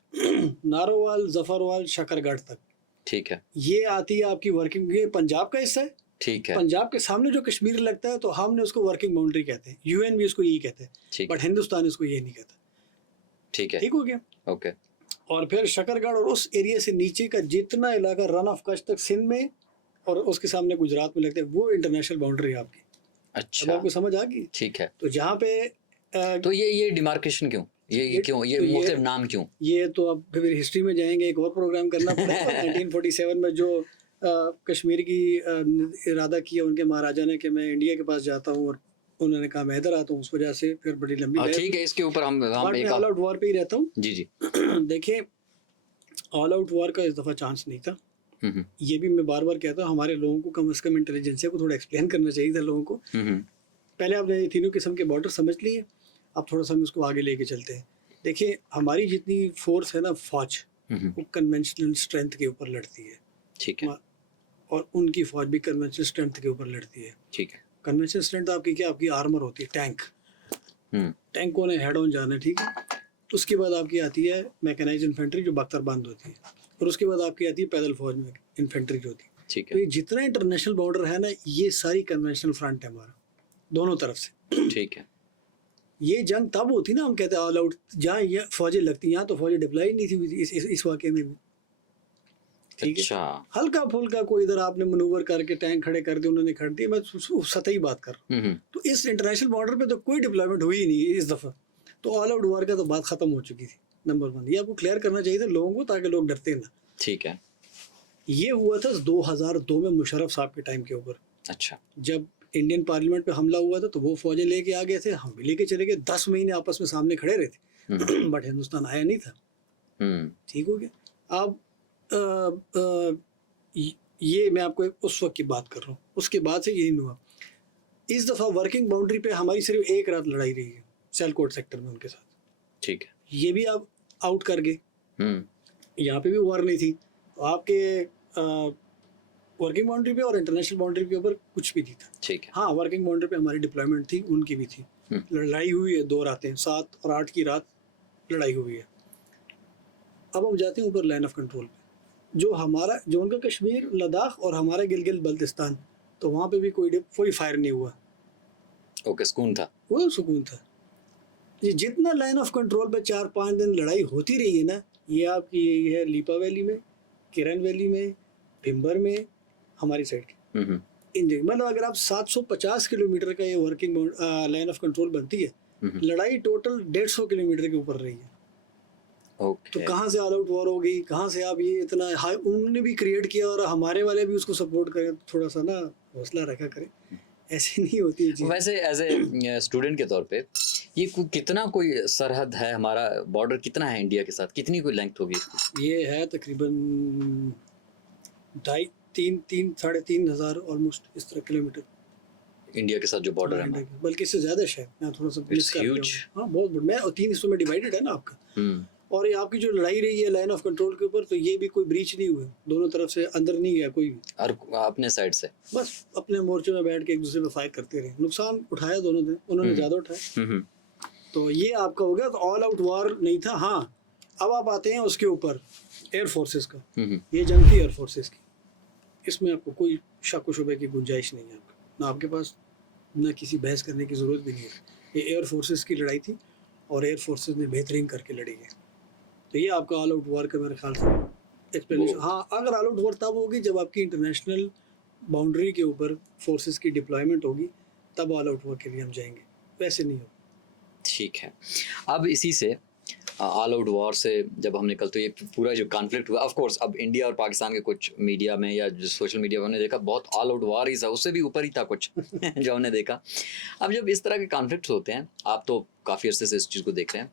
नारोवाल, जफरवाल, शकरगढ़ तक, ठीक है, ये आती है आपकी वर्किंग। ये पंजाब का हिस्सा है। ठीक है। पंजाब के सामने जो कश्मीर लगता है तो हमने उसको वर्किंग बाउंड्री कहते हैं, UN भी उसको यही कहते हैं, बट हिंदुस्तान इसको ये नहीं कहता। ठीक है, ठीक हो गया। ओके। और फिर शकरगढ़ और उस एरिया से नीचे का जितना इलाका रन ऑफ कच्छ तक सिंध में और उसके सामने गुजरात में लगता है, वो इंटरनेशनल बाउंड्री है आपकी। अच्छा, अब आपको समझ आ गई? ठीक है। तो जहाँ पे तो ये डिमार्केशन क्यों, ये क्यों, ये मुख्तलिफ नाम क्यों? ये तो अब फिर हिस्ट्री में जाएंगे, एक और प्रोग्राम करना पड़ेगा। 1947 में जो कश्मीर की इरादा किया उनके महाराजा ने कि मैं इंडिया के पास जाता हूँ, और उन्होंने कहा मैं इधर आता हूँ, उस वजह से फिर बड़ी लंबी। ठीक है, इसके ऊपर हम एक ऑल आउट वॉर पे ही रहता हूँ। जी जी। देखिए, ऑल आउट वॉर का इस दफ़ा चांस नहीं था। ये भी मैं बार बार कहता हूँ, हमारे लोगों को कम से कम इंटेलिजेंसिया को थोड़ा एक्सप्लेन करना चाहिए था लोगों को। पहले आपने तीनों किस्म के बॉर्डर समझ लिए, अब थोड़ा सा हम उसको आगे लेके चलते हैं। देखिए, हमारी जितनी फोर्स है ना, फौज, वो कन्वेंशनल स्ट्रेंथ के ऊपर लड़ती है। ठीक है। और उनकी फौज भी कन्वेंशनल स्ट्रेंथ के ऊपर लड़ती है। ठीक है। कन्वेंशनल स्ट्रेंथ आपकी क्या, आपकी आर्मर होती है, टैंक। टैंकों ने हेड ऑन जाना है, ठीक है। उसके बाद आपकी आती है मैकेनाइज्ड इन्फेंट्री जो बख्तरबंद होती है, और उसके बाद आपकी आती है पैदल फौज में इन्फेंट्री जो होती है। ठीक है। तो ये जितना इंटरनेशनल बॉर्डर है ना, ये सारी कन्वेंशनल फ्रंट है हमारा, दोनों तरफ से। ठीक है। ये जंग तब होती ना, हम कहते हैं ऑल आउट, जहाँ ये फौजें लगती, यहाँ तो फौजें डिप्लॉय नहीं थी इस वाक़े में भी। ठीक है। अच्छा। हल्का फुल्का कोई इधर आपने मनूवर करके टैंक खड़े कर दिए, उन्होंने खड़ दिए, मैं सतही बात कर रहा हूँ। तो इस इंटरनेशनल बॉर्डर पे तो कोई डिप्लॉयमेंट हुई ही नहीं इस दफ़ा। तो ऑल आउट वॉर का तो बात ख़त्म हो चुकी थी। नंबर 1 ये आपको क्लियर करना चाहिए था लोगों को, ताकि लोग डरते ना। ठीक है। ये हुआ था 2002 में मुशर्रफ साहब के टाइम के ऊपर। अच्छा। जब इंडियन पार्लियामेंट पे हमला हुआ था तो वो फौजें लेके आ गए थे, हम भी लेके चले गए, 10 महीने आपस में सामने खड़े रहे थे। बट हिंदुस्तान आया नहीं था। ठीक हो गया। अब ये मैं आपको उस वक्त की बात कर रहा हूँ, उसके बाद से यही हुआ। इस दफ़ा वर्किंग बाउंड्री पे हमारी सिर्फ एक रात लड़ाई रही है, सियालकोट सेक्टर में उनके साथ। ठीक है। ये भी आप आउट कर गए, यहाँ पे भी वार नहीं थी, तो आपके वर्किंग बाउंड्री पे और इंटरनेशनल बाउंड्री के ऊपर कुछ भी नहीं था। ठीक है। हाँ, वर्किंग बाउंड्री पे हमारी डिप्लॉयमेंट थी, उनकी भी थी। लड़ाई हुई है 2 रातें, 7 और 8 की रात लड़ाई हुई है। अब हम जाते हैं ऊपर लाइन ऑफ कंट्रोल पे, जो उनका कश्मीर, लद्दाख और हमारा गिलगित बल्तिस्तान, तो वहाँ पे भी कोई फायर नहीं हुआ। ओके, सुकून था, वो सुकून था। ये जितना लाइन ऑफ कंट्रोल पे 4-5 दिन लड़ाई होती रही है ना, ये आपकी यही है लीपा वैली में, किरण वैली में, भिम्बर में, हमारी साइड इन जगह। मतलब अगर आप 750 किलोमीटर का ये वर्किंग लाइन ऑफ कंट्रोल बनती है, लड़ाई टोटल 150 किलोमीटर के ऊपर रही है। तो कहाँ से ऑल आउट वॉर हो गई, कहाँ से आप ये इतना उन्होंने भी क्रिएट किया और हमारे वाले भी उसको सपोर्ट करें, थोड़ा सा ना हौसला रखा करें, ऐसे नहीं होती है चीज़। वैसे एज ए स्टूडेंट के तौर पे ये कितना कोई सरहद है, हमारा बॉर्डर कितना है इंडिया के साथ, कितनी कोई लेंथ होगी इसकी? ये है तकरीबन 2,500-3,500 हज़ार ऑलमोस्ट इस तरह किलोमीटर इंडिया के साथ जो बॉर्डर है, बल्कि इससे ज़्यादा शायद, मैं थोड़ा सा मिस कर गया हूं। हाँ, बहुत बड़ा, मैं 3 हिस्सों में डिवाइडेड है ना आपका। और ये आपकी जो लड़ाई रही है लाइन ऑफ कंट्रोल के ऊपर, तो ये भी कोई ब्रीच नहीं हुआ, दोनों तरफ से अंदर नहीं गया कोई भी, और अपने साइड से बस अपने मोर्चे में बैठ के एक दूसरे पे फायर करते रहे। नुकसान उठाया दोनों ने, उन्होंने ज़्यादा उठाया। तो ये आपका हो गया। तो ऑल आउट वॉर नहीं था। हाँ, अब आप आते हैं उसके ऊपर एयर फोर्सेस का। ये जंग थी एयर फोर्सेस की, इसमें आपको कोई शक व शुबे की गुंजाइश नहीं है, ना आपके पास, ना किसी बहस करने की ज़रूरत भी नहीं है। ये एयर फोर्सेस की लड़ाई थी और एयर फोर्सेस ने बेहतरीन करके लड़ी है। तो ये आपका ऑल आउट वॉर का मेरे ख्याल से एक्सप्लेनेशन। हाँ, अगर ऑल आउट वॉर तब होगी जब आपकी इंटरनेशनल बाउंड्री के ऊपर फोर्सेस की डिप्लॉयमेंट होगी, तब ऑल आउट वॉर के लिए हम जाएंगे, वैसे नहीं होगा। ठीक है, अब इसी से ऑल आउट वॉर से जब हम निकलते तो ये पूरा जो कॉन्फ्लिक्ट हुआ, ऑफ कोर्स अब इंडिया और पाकिस्तान के कुछ मीडिया में या जो सोशल मीडिया में हमने देखा बहुत ऑल आउट वॉर ही था, उससे भी ऊपर ही था कुछ जो हमने देखा। अब जब इस तरह के कॉन्फ्लिक्ट्स होते हैं, आप तो काफ़ी अरसे से इस चीज़ को देख रहे हैं,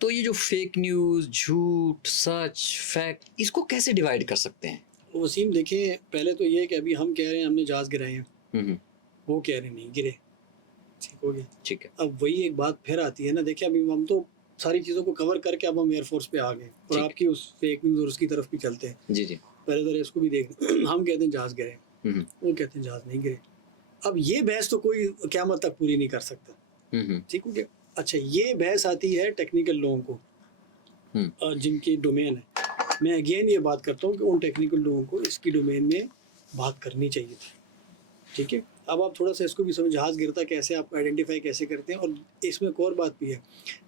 तो ये जो फेक न्यूज़, झूठ, सच, फैक्ट, इसको कैसे डिवाइड कर सकते हैं? वसीम देखिए, पहले तो ये है कि अभी हम कह रहे हैं हमने जहाज़ गिराए हैं, वो कह रहे नहीं गिरे, ठीक हो गया। ठीक है। अब वही एक बात फिर आती है ना, देखिए अभी हम तो सारी चीज़ों को कवर करके अब हम एयरफोर्स पे आ गए और आपकी उस फेक न्यूज़ और उसकी तरफ भी चलते हैं। जी जी। पहले तो इसको भी देख हम कहते हैं जहाज़ गिरे, वो कहते हैं जहाज़ नहीं गिरे। अब ये बहस तो कोई क़यामत तक पूरी नहीं कर सकता, ठीक हो गया। अच्छा, ये बहस आती है टेक्निकल लोगों को जिनकी डोमेन है। मैं अगेन ये बात करता हूँ कि उन टेक्निकल लोगों को इसकी डोमेन में बात करनी चाहिए थी, ठीक है। अब आप थोड़ा सा इसको भी समझ, जहाज़ गिरता कैसे, आप आइडेंटिफाई कैसे करते हैं। और इसमें एक और बात भी है,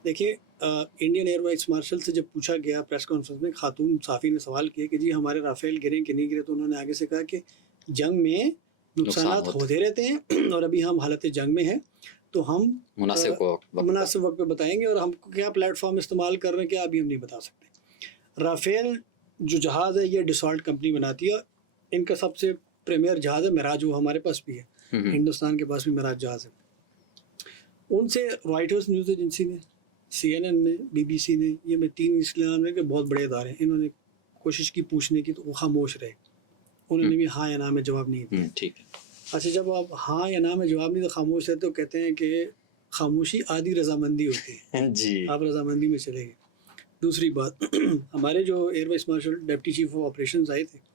देखिए इंडियन एयर वाइस मार्शल से जब पूछा गया प्रेस कॉन्फ्रेंस में, खातून साफ़ी ने सवाल किया कि जी हमारे राफेल गिरे कि नहीं गिरे, तो उन्होंने आगे से कहा कि जंग में नुकसान होते रहते हैं और अभी हम हालत जंग में हैं, तो हम मुनासिब वक्त पे बताएंगे, और हम क्या प्लेटफॉर्म इस्तेमाल कर रहे हैं क्या अभी हम नहीं बता सकते। राफेल जो जहाज़ है ये डिसॉल्ट कंपनी बनाती है, इनका सबसे प्रीमियर जहाज़ है मिराज, वो हमारे पास भी है, हिंदुस्तान के पास भी मिराज जहाज़ है। उनसे रॉयटर्स न्यूज़ एजेंसी ने, CNN ने, BBC ने, ये मैं 3 इस्लाम के बहुत बड़े इदारे हैं, इन्होंने कोशिश की पूछने की तो वो खामोश रहे, उन्होंने भी हाँ या ना में जवाब नहीं दिया। ठीक है। अच्छा, जब आप हाँ या ना में जवाब नहीं तो खामोश रहते, तो कहते हैं कि खामोशी आधी रजामंदी होती है जी। आप रजामंदी में चले गए। दूसरी बात हमारे जो air vice marshal deputy chief of operations आए थे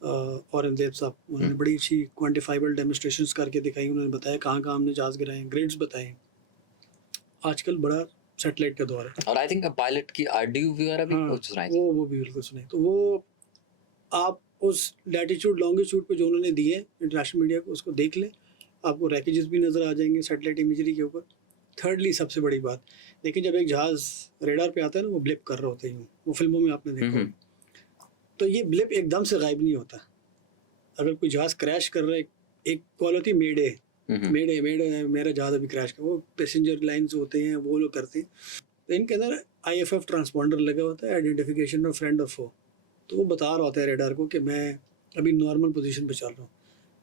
औरंगजेब साहब, उन्होंने बड़ी अच्छी क्वान्टिफाइबल डेमोस्ट्रेशंस करके दिखाई, उन्होंने बताया कहाँ कहाँ हमने जहाज़ गिराए, ग्रेड्स बताए। आजकल बड़ा सैटेलाइट का दौर है, और आई थिंक पायलट की आरडीयू वगैरह भी कुछ सुनाई थी। वो भी बिल्कुल सुनाई। तो वो आप उस लैटिट्यूड लॉन्गिट्यूड पे जो उन्होंने दिए इंटरनेशनल मीडिया को, उसको देख लें, आपको रैकेजेस भी नज़र आ जाएंगे सैटेलाइट इमेजरी के ऊपर। थर्डली सबसे बड़ी बात, देखिए जब एक जहाज़ रेडार पे आता है ना, वो ब्लिप कर रहा होता है, वो फिल्मों में आपने देखा, तो ये ब्लिप एकदम से गायब नहीं होता। अगर कोई जहाज़ क्रैश कर रहा है, एक कॉल होती है मेडे, मेरा जहाज़ अभी क्रैश कर, वो पैसेंजर लाइन्स होते हैं, वो लोग करते हैं, तो इनके अंदर IFF ट्रांसपॉन्डर लगा होता है, आइडेंटिफिकेशन ऑफ फ्रेंड ऑफ फो, तो वो बता रहा होता है रेडार को कि मैं अभी नॉर्मल पोजीशन पे चल रहा हूँ।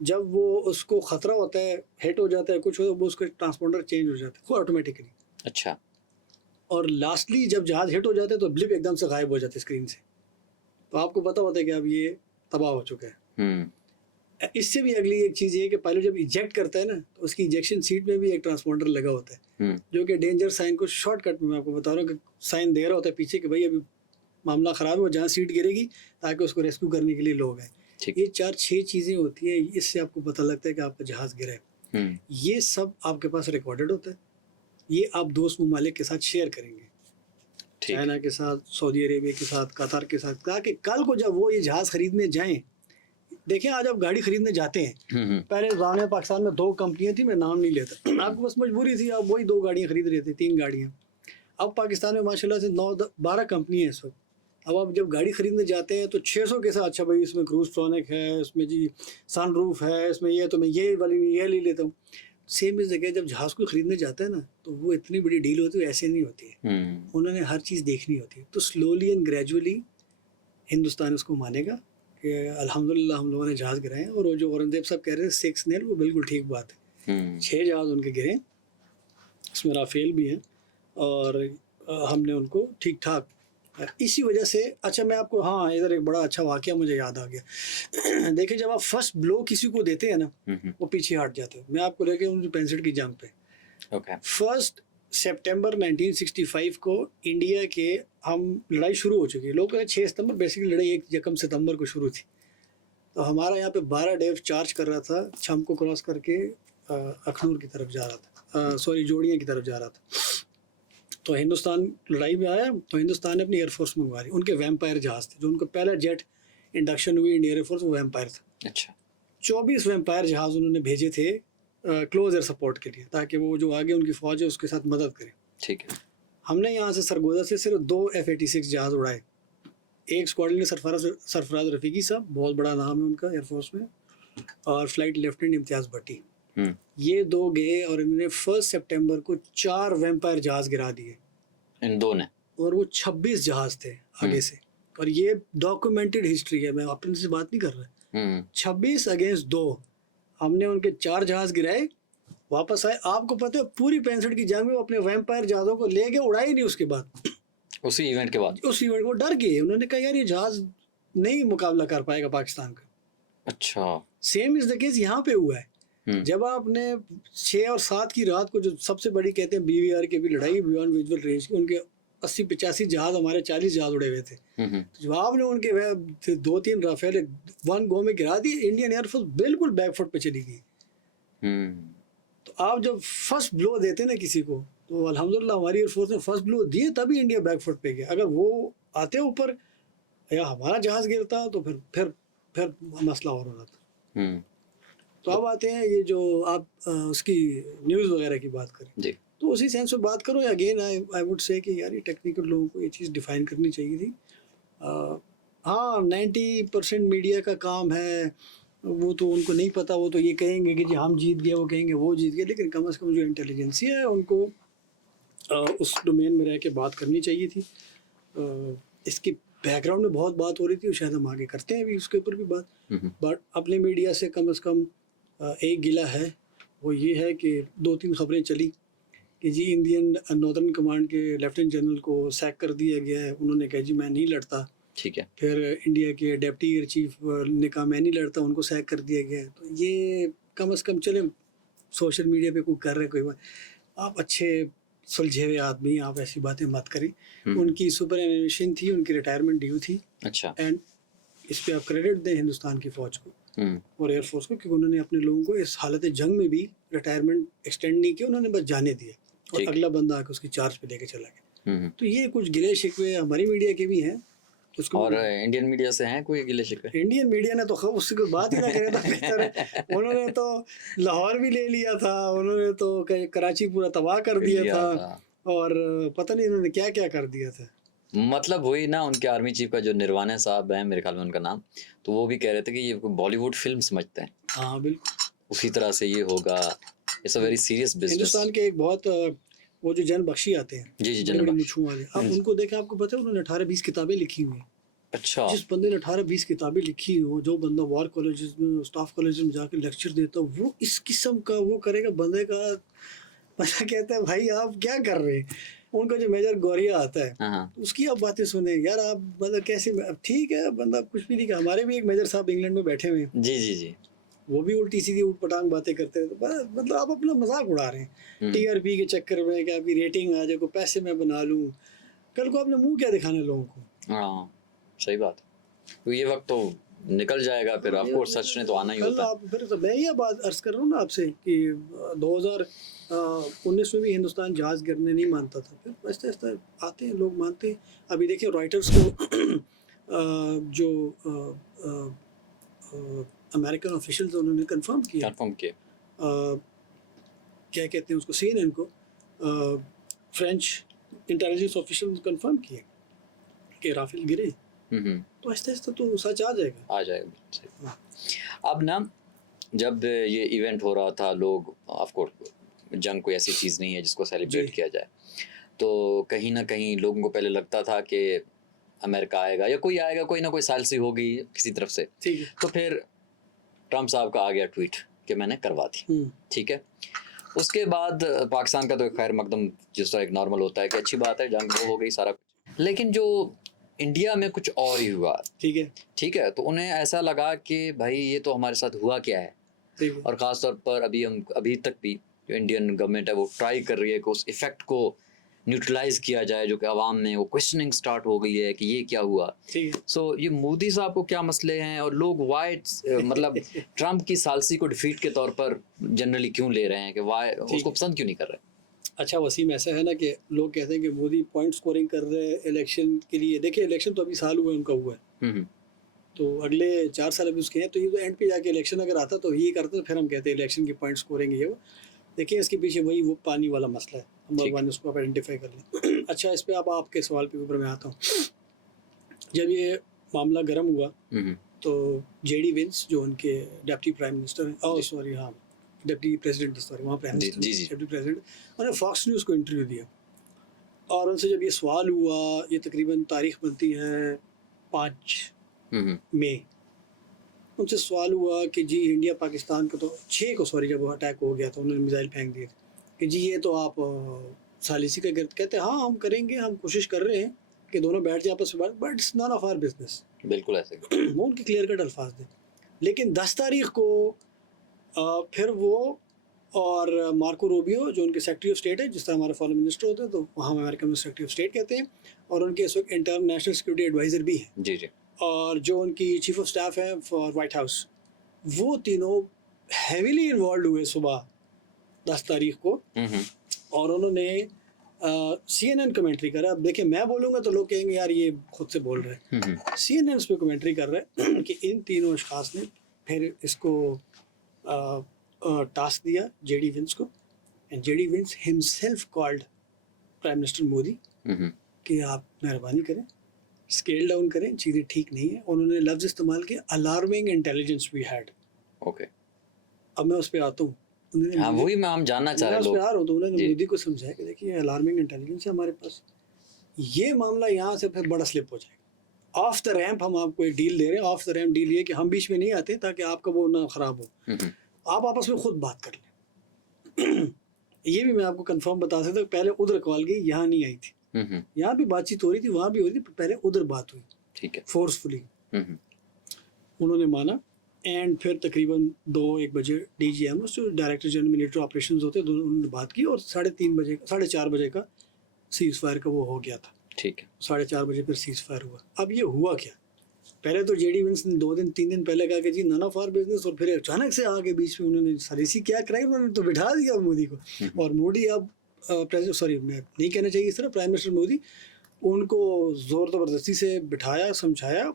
जब वो उसको ख़तरा होता है, हिट हो जाता है कुछ, हो वो उसका ट्रांसपॉन्डर चेंज हो जाता है वो ऑटोमेटिकली। अच्छा। और लास्टली जब जहाज़ हिट हो जाता है तो ब्लिप एकदम से गायब हो जाता है स्क्रीन से, तो आपको पता होता है कि अब ये तबाह हो चुका है। इससे भी अगली एक चीज़ ये है कि पायलट जब इजेक्ट करता है ना, तो उसकी इजेक्शन सीट में भी एक ट्रांसपॉन्डर लगा होता है, जो कि डेंजर साइन को शॉर्टकट में मैं आपको बता रहा हूँ कि साइन दे रहा होता है पीछे कि भाई अभी मामला ख़राब है, वो जहाँ सीट गिरेगी ताकि उसको रेस्क्यू करने के लिए लोग आए। ये 4-6 चीज़ें होती हैं, इससे आपको पता लगता है कि आपका जहाज़ गिरा है। ये सब आपके पास रिकॉर्डेड होता है, ये आप दोस्त ममालिक के साथ शेयर करेंगे, चाइना के साथ, सऊदी अरेबिया के साथ, कतर के साथ, ताकि कल को जब वो ये जहाज़ खरीदने जाएं, देखिए आज आप गाड़ी खरीदने जाते हैं, पहले ज़माने पाकिस्तान में 2 कंपनियां थी, मैं नाम नहीं लेता, आपको बस मजबूरी थी, आप वही 2 गाड़ियाँ खरीद रहे थे, 3 गाड़ियाँ। अब पाकिस्तान में माशाल्लाह से 9-12 कंपनियाँ हैं इस वक्त। अब आप जब गाड़ी खरीदने जाते हैं तो 600 के साथ, अच्छा भाई इसमें क्रूज ट्रॉनिक है, इसमें जी सनरूफ है, इसमें ये, तो मैं ये वाली ये ले लेता हूँ। सेम इस जगह जब जहाज़ को खरीदने जाता है ना, तो वो इतनी बड़ी डील होती है, ऐसे नहीं होती है, उन्होंने हर चीज़ देखनी होती है। तो स्लोली एंड ग्रेजुअली हिंदुस्तान उसको मानेगा कि अल्हम्दुलिल्लाह हम लोगों ने जहाज़ गिराए हैं। और वो जो औरंगजेब साहब कह रहे हैं 6 नेल, वो बिल्कुल ठीक बात है, 6 जहाज़ उनके गिरे, उसमें राफेल भी हैं, और हमने उनको ठीक ठाक इसी वजह से। अच्छा मैं आपको, हाँ इधर एक बड़ा अच्छा वाक़या मुझे याद आ गया। देखिए जब आप फर्स्ट ब्लो किसी को देते हैं ना, वो पीछे हट जाते हैं। मैं आपको लेके उनकी 65 की जंग पे, 1 सितंबर 1965 को इंडिया के हम लड़ाई शुरू हो चुकी है। लोग कहते 6 सितंबर, बेसिकली लड़ाई 1 सितंबर को शुरू थी। तो हमारा यहाँ पे 12 डेव चार्ज कर रहा था, छम को क्रॉस करके अखनूर की तरफ जा रहा था, जोड़ियाँ की तरफ जा रहा था। तो हिंदुस्तान लड़ाई में आया, तो हिंदुस्तान ने अपनी एयरफोर्स मंगवा ली, उनके वैम्पायर जहाज़ थे, जो उनका पहला जेट इंडक्शन हुई इंडियन एयरफोर्स, वो वैम्पायर था। अच्छा। 24 वैम्पायर जहाज़ उन्होंने भेजे थे क्लोज एयर सपोर्ट के लिए, ताकि वो जो आगे उनकी फ़ौज है उसके साथ मदद करे। ठीक है। हमने यहाँ से सरगोदा से सिर्फ 2 F-86 जहाज़ उड़ाए। एक स्क्वाड्रन में सरफराज रफ़ीकी साहब, बहुत बड़ा नाम है उनका एयरफोर्स में, और फ्लाइट लेफ्टिनेंट इम्तियाज़ भट्टी। ये 2 गए और इन्होंने 1 सितंबर को 4 वैम्पायर जहाज़ गिरा दिए, इन 2 ने, और वो 26 जहाज़ थे आगे से, और ये डॉक्यूमेंटेड हिस्ट्री है, मैं अपने से बात नहीं कर रहा। 26 अगेंस्ट 2, हमने उनके 4 जहाज़ गिराए, वापस आए। आपको पता है पूरी 65 की जंग में वो अपने वैम्पायर जहाज़ों को लेके उड़ाई नहीं उसके बाद, उसी इवेंट के बाद। उस इवेंट को डर गए, उन्होंने कहा यार ये जहाज़ नहीं मुकाबला कर पाएगा पाकिस्तान का। अच्छा। सेम इज द केस यहाँ पे हुआ है। जब आपने 6 और 7 की रात को, जो सबसे बड़ी कहते हैं BVR की भी लड़ाई, बियॉन्ड विजुअल रेंज की, उनके 80-85 जहाज, हमारे 40 जहाज उड़े हुए थे। तो जब आपने उनके 2-3 राफेल वन गो में गिरा दिए, इंडियन एयरफोर्स बिल्कुल बैकफुट पे चली गई। तो आप जब फर्स्ट ब्लो देते ना किसी को, तो अल्हम्दुलिल्लाह हमारी एयरफोर्स ने फर्स्ट ब्लो दिए, तभी इंडिया बैकफुट पे गया। अगर वो आते ऊपर या हमारा जहाज गिरता तो फिर मसला और हो रहा था। तो अब आते हैं ये जो आप उसकी न्यूज़ वगैरह की बात करें जी, तो उसी सेंस में बात करो। अगेन आई वुड से कि यार ये टेक्निकल लोगों को ये चीज़ डिफाइन करनी चाहिए थी। हाँ, 90% मीडिया का काम है, वो तो उनको नहीं पता, वो तो ये कहेंगे कि जी हम जीत गए, वो कहेंगे वो जीत गए, लेकिन कम से कम जो इंटेलिजेंसिया है उनको उस डोमेन में रह के बात करनी चाहिए थी। इसकी बैकग्राउंड में बहुत बात हो रही थी, शायद हम आगे करते हैं अभी उसके ऊपर भी बात। बट अपने मीडिया से कम एक गिला है, वो ये है कि 2-3 खबरें चली कि जी इंडियन नॉर्दर्न कमांड के लेफ्टिनेंट जनरल को सैक कर दिया गया है। उन्होंने कहा जी मैं नहीं लड़ता। ठीक है। फिर इंडिया के डिप्टी एयर चीफ ने कहा मैं नहीं लड़ता, उनको सैक कर दिया गया है। तो ये कम से कम चले सोशल मीडिया पे कोई कर रहे, कोई बात, आप अच्छे सुलझे हुए आदमी, आप ऐसी बातें मत करें। उनकी सुपर एनिमेशन थी, उनकी रिटायरमेंट ड्यू थी। अच्छा। एंड इस पे आप क्रेडिट दें हिंदुस्तान की फ़ौज को और एयरफोर्स को, क्योंकि उन्होंने अपने लोगों को इस हालत जंग में भी रिटायरमेंट एक्सटेंड नहीं किया, उन्होंने बस जाने दिए और अगला बंदा आके उसकी चार्ज पे लेके चला गया। तो ये कुछ गिले शिकवे हमारी मीडिया के भी हैं उसको, और इंडियन मीडिया से हैं कोई गिले शिकवे? इंडियन मीडिया ने तो उसकी कोई बात ही ना करे तो बेहतर है। उन्होंने तो लाहौर भी ले लिया था, उन्होंने तो कराची पूरा तबाह कर दिया था, और पता नहीं उन्होंने क्या क्या कर दिया था। मतलब वही ना, उनके आर्मी चीफ का जो निर्वाणा साहब है, मेरे ख्याल में उनका नाम, तो वो भी कह रहे थे कि ये बॉलीवुड फिल्म समझते हैं। हाँ बिल्कुल, उसी तरह से ये होगा। It's a very serious business. Hindustan के एक बहुत वो जो जन बख्शी आते हैं, जी जन बख्शी वाले, आप उनको देखें, आपको पता है उन्होंने 18-20 किताबें लिखी हुई। अच्छा। जिस बंदे ने 18-20 किताबें लिखी हो, जो बंदा वॉर कॉलेजेस में, स्टाफ कॉलेज में जाकर लेक्चर देता, वो इस किस्म का वो करेगा बंदे का। बंदा कहता है भाई आप क्या कर रहे हैं। उनका जो मेजर गौरिया आता है उसकी आप बातें सुने यार, आप मतलब कैसे, ठीक है बंदा कुछ भी नहीं कहा। हमारे भी एक मेजर साहब इंग्लैंड में बैठे हुए हैं, जी, वो भी उल्टी सीधी उठ पटांग बातें करते हैं। तो मतलब आप अपना मजाक उड़ा रहे हैं TRP के चक्कर में, कि आपकी रेटिंग आ जाए, को पैसे मैं बना लूँ, कल को आपने मुंह क्या दिखाना लोगों को। हाँ सही बात। तो ये वक्त तो निकल जाएगा, फिर आपको सच ने तो आना ही होता है। फिर तो मैं ये बात अर्ज कर रहा हूँ ना आपसे कि 2019 में भी हिंदुस्तान जहाज गिरने नहीं मानता था, फिर आहिस्ता आहिस्ता आते हैं लोग, मानते हैं। अभी देखिए रॉयटर्स को जो अमेरिकन ऑफिशियल्स उन्होंने कंफर्म किया, क्या कहते हैं उसको, CNN को, फ्रेंच इंटेलिजेंस ऑफिशियल कंफर्म किया कि राफेल गिरे। तो आहिस्ता आहिस्ता तो सच आ जाएगा। अब ना जब ये इवेंट हो रहा था, लोग ऑफ कोर्स, जंग कोई ऐसी चीज़ नहीं है जिसको सेलिब्रेट किया जाए, तो कहीं ना कहीं लोगों को पहले लगता था कि अमेरिका आएगा या कोई आएगा, कोई ना कोई सालसी होगी किसी तरफ से। तो फिर ट्रम्प साहब का आ गया ट्वीट कि मैंने करवा दी। ठीक है, उसके बाद पाकिस्तान का तो खैर मकदम जिस तरह एक नॉर्मल होता है कि अच्छी बात है, जंग हो गई सारा कुछ, लेकिन जो इंडिया में कुछ और ही हुआ। ठीक है, तो उन्हें ऐसा लगा कि भाई ये तो हमारे साथ हुआ क्या है। और ख़ास तौर पर अभी तक भी जो इंडियन गवर्नमेंट है वो ट्राई कर रही है कि उस इफ़ेक्ट को न्यूट्रलाइज किया जाए, जो कि आवाम में वो क्वेश्चनिंग स्टार्ट हो गई है कि ये क्या हुआ। सो ये मोदी साहब को क्या मसले हैं, और लोग वाई मतलब ट्रम्प की सालसी को डिफीट के तौर पर जनरली क्यों ले रहे हैं, कि वाई उसको पसंद क्यों नहीं कर रहे। अच्छा वसीम, ऐसा है ना कि लोग कहते हैं कि मोदी पॉइंट स्कोरिंग कर रहे हैं इलेक्शन के लिए। देखिए इलेक्शन तो अभी साल हुए उनका हुआ है, तो अगले 4 साल अभी उसके हैं, तो ये तो एंड पे जाके इलेक्शन अगर आता तो ये करते, तो फिर हम कहते हैं इलेक्शन के पॉइंट स्कोरिंग ये वो। देखिए इसके पीछे वही वो पानी वाला मसला है, हम ठीक। भगवान उसको आप आइडेंटिफाई कर लें। अच्छा, इस पे अब आपके सवाल के ऊपर मैं आता हूँ। जब ये मामला गर्म हुआ तो जेडी विंस जो उनके डिप्टी प्राइम मिनिस्टर हैं, ओह सॉरी, हाँ डिप्टी प्रेसिडेंट, सॉरी वहाँ प्राइम मिनिस्टर, डिप्टी प्रेसिडेंट, उन्होंने फॉक्स न्यूज़ को इंटरव्यू दिया और उनसे जब ये सवाल हुआ, ये तकरीबन तारीख बनती है 5 मई, उनसे सवाल हुआ कि जी इंडिया पाकिस्तान का तो 6 को, सॉरी, जब वो अटैक हो गया तो उन्होंने मिसाइल फेंक दिए थे कि जी ये तो आप सालिसी का गिरद, कहते हैं हाँ हम करेंगे, हम कोशिश कर रहे हैं कि दोनों बैठ जाए आपस में बात, but it's none of our business. बिल्कुल ऐसे वो उनके क्लियर कट अल्फाज थे। लेकिन 10 तारीख को फिर वो और मार्को रूबियो जो उनके सेक्रेटरी ऑफ स्टेट है, जिस तरह हमारे फॉरेन मिनिस्टर होते हैं तो वहाँ अमेरिका में सेक्रेटरी ऑफ स्टेट कहते हैं, और उनके इस वक्त इंटरनेशनल सिक्योरिटी एडवाइज़र भी हैं जी जी, और जो उनकी चीफ ऑफ स्टाफ है फॉर वाइट हाउस, वो तीनों हैवीली इन्वॉल्व हुए सुबह 10 तारीख को, और उन्होंने CNN कमेंट्री करा। अब देखिए मैं बोलूँगा तो लोग कहेंगे यार ये खुद से बोल रहे हैं, CNN उस पर कमेंट्री कर रहे हैं कि इन तीनों अशखास ने फिर इसको टास्क दिया जेडी विंस को, and J D Vance himself called prime minister Modi कि आप मेहरबानी करें, स्केल डाउन करें, चीज़ें ठीक नहीं है। उन्होंने लफ्ज़ इस्तेमाल किया alarming intelligence we had. Okay, अब मैं उस पर आता हूँ। हाँ वही मैं हम जानना चाह रहे लोग। आ रहा हूँ, तो उन्होंने मोदी को समझाया कि देखिए अलार्मिंग इंटेलिजेंस है हमारे पास, ये मामला यहाँ से फिर बड़ा स्लिप हो जाएगा। ऑफ द रैम्प हम आपको एक डील दे रहे हैं, ऑफ द रैम्प डील ये कि हम बीच में नहीं आते ताकि आपका वो ना ख़राब हो, आप आपस में खुद बात कर लें। ये भी मैं आपको कंफर्म बता सकता हूँ, पहले उधर कॉल गई, यहाँ नहीं आई थी, यहाँ भी बातचीत हो रही थी, वहाँ भी हो रही थी, पहले उधर बात हुई, ठीक है, फोर्सफुली उन्होंने माना। एंड फिर तकरीबन 2-1 बजे DGM जो डायरेक्टर जनरल मिलिट्री ऑपरेशंस होते हैं, उन्होंने बात की और 4:30 बजे का सीज़ फायर का वो हो गया था, ठीक है, 4:30 बजे फिर सीज़ फायर हुआ। अब ये हुआ क्या, पहले तो जेडी विंस ने 2-3 दिन पहले कहा कि जी नन ऑफ आवर बिजनेस, और फिर अचानक से आगे बीच में उन्होंने सालिसी क्या कराई, उन्होंने तो बिठा दिया मोदी को, और मोदी अब सॉरी मैं नहीं कहना चाहिए इस तरह, प्राइम मिनिस्टर मोदी उनको ज़ोर ज़बरदस्ती से बिठाया, समझाया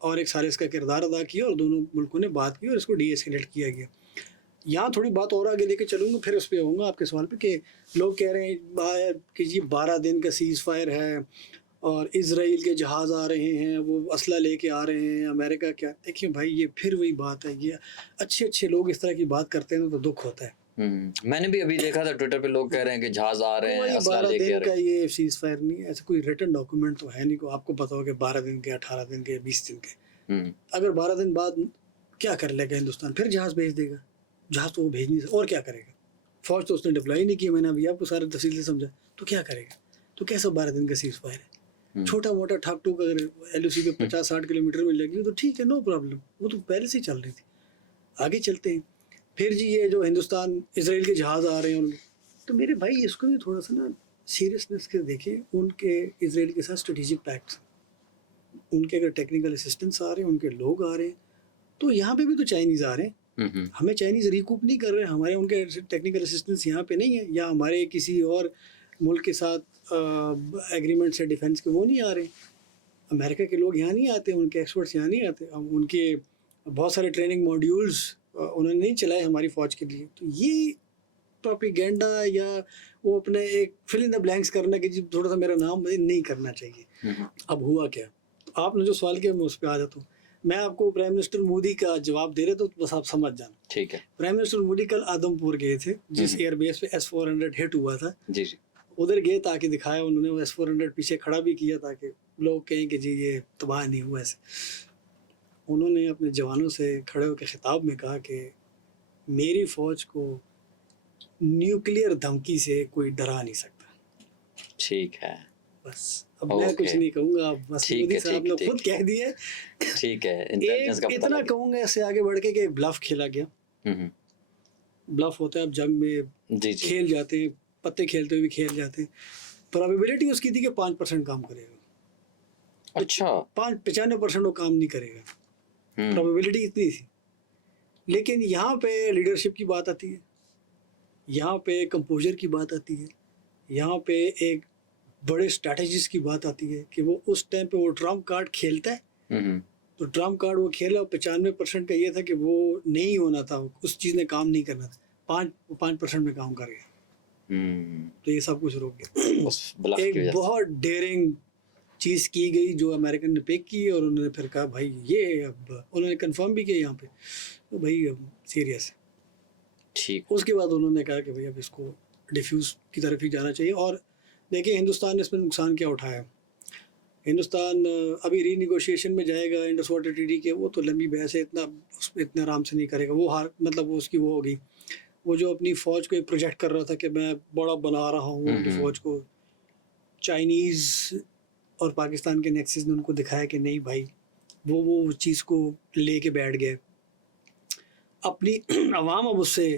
और एक सालिस का किरदार अदा किया और दोनों मुल्कों ने बात की और इसको डीएस्केलेट किया गया। यहाँ थोड़ी बात और आगे लेके चलूँगा, फिर उस पर आऊँगा आपके सवाल पे कि लोग कह रहे हैं कि जी 12 दिन का सीज़ फायर है और इजराइल के जहाज़ आ रहे हैं, वो असला लेके आ रहे हैं, अमेरिका क्या। देखिए भाई ये फिर वही बात है, ये अच्छे लोग इस तरह की बात करते हैं तो दुख होता है। मैंने भी अभी देखा था ट्विटर पे लोग कह रहे हैं कि जहाज आ रहे हैं, असला लेके आ रहे हैं। 12 दिन का ये सीज़ फायर नहीं है, ऐसा कोई रिटन डॉक्यूमेंट तो है नहीं को आपको पता हो कि 12 दिन के, 18 दिन के, 20 दिन के। अगर 12 दिन बाद क्या कर लेगा हिंदुस्तान, फिर जहाज़ भेज देगा, जहाज़ तो वो भेज नहीं सकता, और क्या करेगा, फौज तो उसने डिप्लॉय नहीं की, मैंने अभी आपको सारे तफसील से समझा, तो क्या करेगा, तो कैसा 12 दिन का सीज़ फायर है। छोटा मोटा ठाक टूक अगर LOC पे 50-60 किलोमीटर में लगी तो ठीक है, नो प्रॉब्लम, वो तो पहले से ही चल रही थी। आगे चलते हैं, फिर जी ये जो हिंदुस्तान इसराइल के जहाज़ आ रहे हैं उनके, तो मेरे भाई इसको भी थोड़ा सा ना सीरियसनेस के देखें। उनके इसराइल के साथ स्ट्रेटेजिक पैक्ट्स, उनके अगर टेक्निकल असिस्टेंट्स आ रहे हैं, उनके लोग आ रहे हैं, तो यहाँ पे भी तो चाइनीज़ आ रहे हैं, हमें चाइनीज़ रिकूप नहीं कर रहे हैं, हमारे उनके टेक्निकल असिस्टेंट्स यहाँ पे नहीं है, या हमारे किसी और मुल्क के साथ एग्रीमेंट से डिफेंस के वो नहीं आ रहे, अमेरिका के लोग यहाँ नहीं आते, उनके एक्सपर्ट्स यहाँ नहीं आते, उनके बहुत सारे ट्रेनिंग मॉड्यूल्स उन्होंने नहीं चलाए हमारी फ़ौज के लिए। तो ये प्रोपेगेंडा या वो अपने एक फिल इन द ब्लैंक्स करना कि जी थोड़ा सा मेरा नाम नहीं करना चाहिए। अब हुआ क्या, तो आपने जो सवाल किया मैं उस पर आ जाता हूँ। मैं आपको प्राइम मिनिस्टर मोदी का जवाब दे रहे तो बस आप समझ जाना, ठीक है। प्राइम मिनिस्टर मोदी कल आदमपुर गए थे, जिस एयरबेस पे S-400 हिट हुआ था, जी जी, उधर गए ताकि दिखाया उन्होंने, वो S-400 पीछे खड़ा भी किया ताकि लोग कहें कि जी ये तबाह नहीं हुआ ऐसे। उन्होंने अपने जवानों से खड़े होकर खिताब में कहा कि मेरी फ़ौज को न्यूक्लियर धमकी से कोई डरा नहीं सकता। ठीक है, बस अब मैं कुछ नहीं कहूँगा, बस मोदी साहब ने खुद कह दिया। ठीक है, इंटेलिजेंस का इतना कहूँगा इससे आगे बढ़ के कि ब्लफ खेला गया। ब्लफ होता है अब जंग में जी जी, खेल जाते हैं, पत्ते खेलते हुए भी खेल जाते हैं। प्रोबेबिलिटी उसकी थी कि 5% काम करेगा। अच्छा, 95% वो काम नहीं करेगा, प्रोबेबिलिटी इतनी थी। लेकिन यहाँ पे लीडरशिप की बात आती है, यहाँ पे कंपोजर की बात आती है, यहाँ पे एक बड़े स्ट्रैटेजिस्ट की बात आती है कि वो उस टाइम पे वो ट्रम्प कार्ड खेलता है तो ट्रम्प कार्ड वो खेला, 95% का ये था कि वो नहीं होना था, उस चीज़ ने काम नहीं करना था, 5% में काम कर गया, तो ये सब कुछ रुक गया। उस ब्लफ की एक वजह से। बहुत डेयरिंग चीज़ की गई जो अमेरिकन ने पिक की, और उन्होंने फिर कहा भाई ये, अब उन्होंने कंफर्म भी किया यहाँ पे, तो भाई अब सीरियस है। ठीक। उसके बाद उन्होंने कहा कि भाई अब इसको डिफ्यूज़ की तरफ ही जाना चाहिए। और देखिए हिंदुस्तान ने इसमें नुकसान क्या उठाया। हिंदुस्तान अभी रीनिगोशिएशन में जाएगा इंडस वाटर ट्रीटी के, वो तो लंबी बहस है, इतना आराम से नहीं करेगा वो, हार मतलब वो उसकी वो होगी। वो जो अपनी फ़ौज को एक प्रोजेक्ट कर रहा था कि मैं बड़ा बना रहा हूँ अपनी फ़ौज को, चाइनीज़ और पाकिस्तान के नेक्सस ने उनको दिखाया कि नहीं भाई, वो चीज़ को लेके बैठ गए। अपनी अवाम अब उससे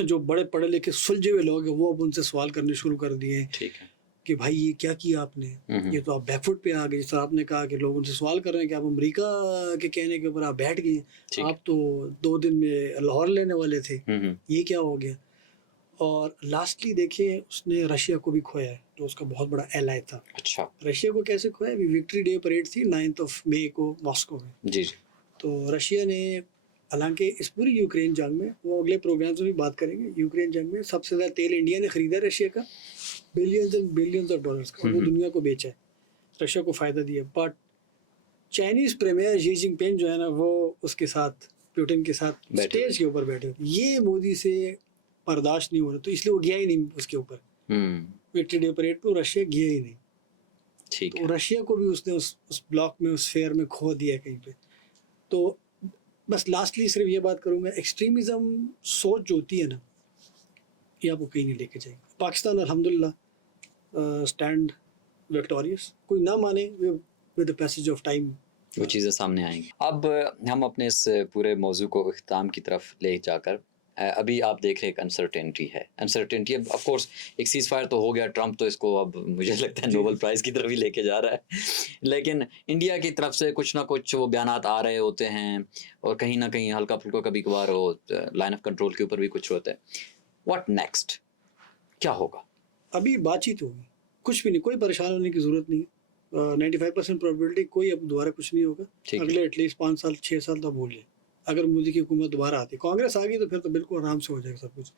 जो बड़े पढ़े लिखे सुलझे हुए लोग हैं वो अब उनसे सवाल करने शुरू कर दिए ठीक है। कि भाई ये क्या किया आपने, ये तो आप बैकफुट पे आ गए। जिस तरह आपने कहा कि लोग उनसे सवाल कर रहे हैं कि आप अमेरिका के कहने के ऊपर आप बैठ गए, आप तो 2 दिन में लाहौर लेने वाले थे, ये क्या हो गया। और लास्टली देखिए उसने रशिया को भी खोया है, जो उसका बहुत बड़ा एलाय था। अच्छा। रशिया को कैसे खोया, अभी विक्ट्री डे परेड थी 9 मई को मॉस्को में। जी जी। तो रशिया ने, हालांकि इस पूरी यूक्रेन जंग में, वो अगले प्रोग्राम में भी बात करेंगे, यूक्रेन जंग में सबसे ज़्यादा तेल इंडिया ने ख़रीदा रशिया का, billions and billions of dollars का, वो दुनिया को बेचा है, रशिया को फ़ायदा दिया। But Chinese premier Xi Jinping जो है ना, वो उसके साथ, पुतिन के साथ स्टेज के ऊपर बैठे, ये मोदी से बर्दाश्त नहीं हो रहा, तो इसलिए वो गया ही नहीं उसके ऊपर, विक्ट्री डे परेड पर रशिया गया ही नहीं। ठीक तो रशिया को भी उसने उस ब्लॉक में, उस फेयर में खो दिया कहीं पे। तो बस लास्टली सिर्फ ये बात करूँगा, एक्सट्रीमिज़म सोच जो होती है ना, ये आपको कहीं नहीं लेके जाएगी। पाकिस्तान अल्हम्दुलिल्लाह स्टैंड विक्टोरियस, कोई ना माने, with the passage of time वो चीज़ें सामने आएंगी। अब हम अपने इस पूरे मौजू को इख्तिताम की तरफ ले जाकर, अभी आप देख रहे हैं एक अनसर्टेनिटी है, अनसर्टेनिटी अब ऑफ कोर्स एक सीज़ फायर तो हो गया, ट्रम्प तो इसको अब मुझे लगता है नोबेल प्राइज़ की तरफ ही लेके जा रहा है, लेकिन इंडिया की तरफ से कुछ ना कुछ वो बयानात आ रहे होते हैं, और कहीं ना कहीं हल्का फुल्का कभी कभार वो लाइन ऑफ कंट्रोल के ऊपर भी कुछ होता है। व्हाट नेक्स्ट, क्या होगा? अभी बातचीत होगी, कुछ भी नहीं, कोई परेशान होने की ज़रूरत नहीं है। 95% प्रोबेबिलिटी कोई अब दोबारा कुछ नहीं होगा, अगले एटलीस्ट 5 साल 6 साल तक भूलिए। अगर मोदी की हुकूमत दोबारा आती, कांग्रेस आ गई, तो फिर तो बिल्कुल आराम से हो जाएगा सब कुछ।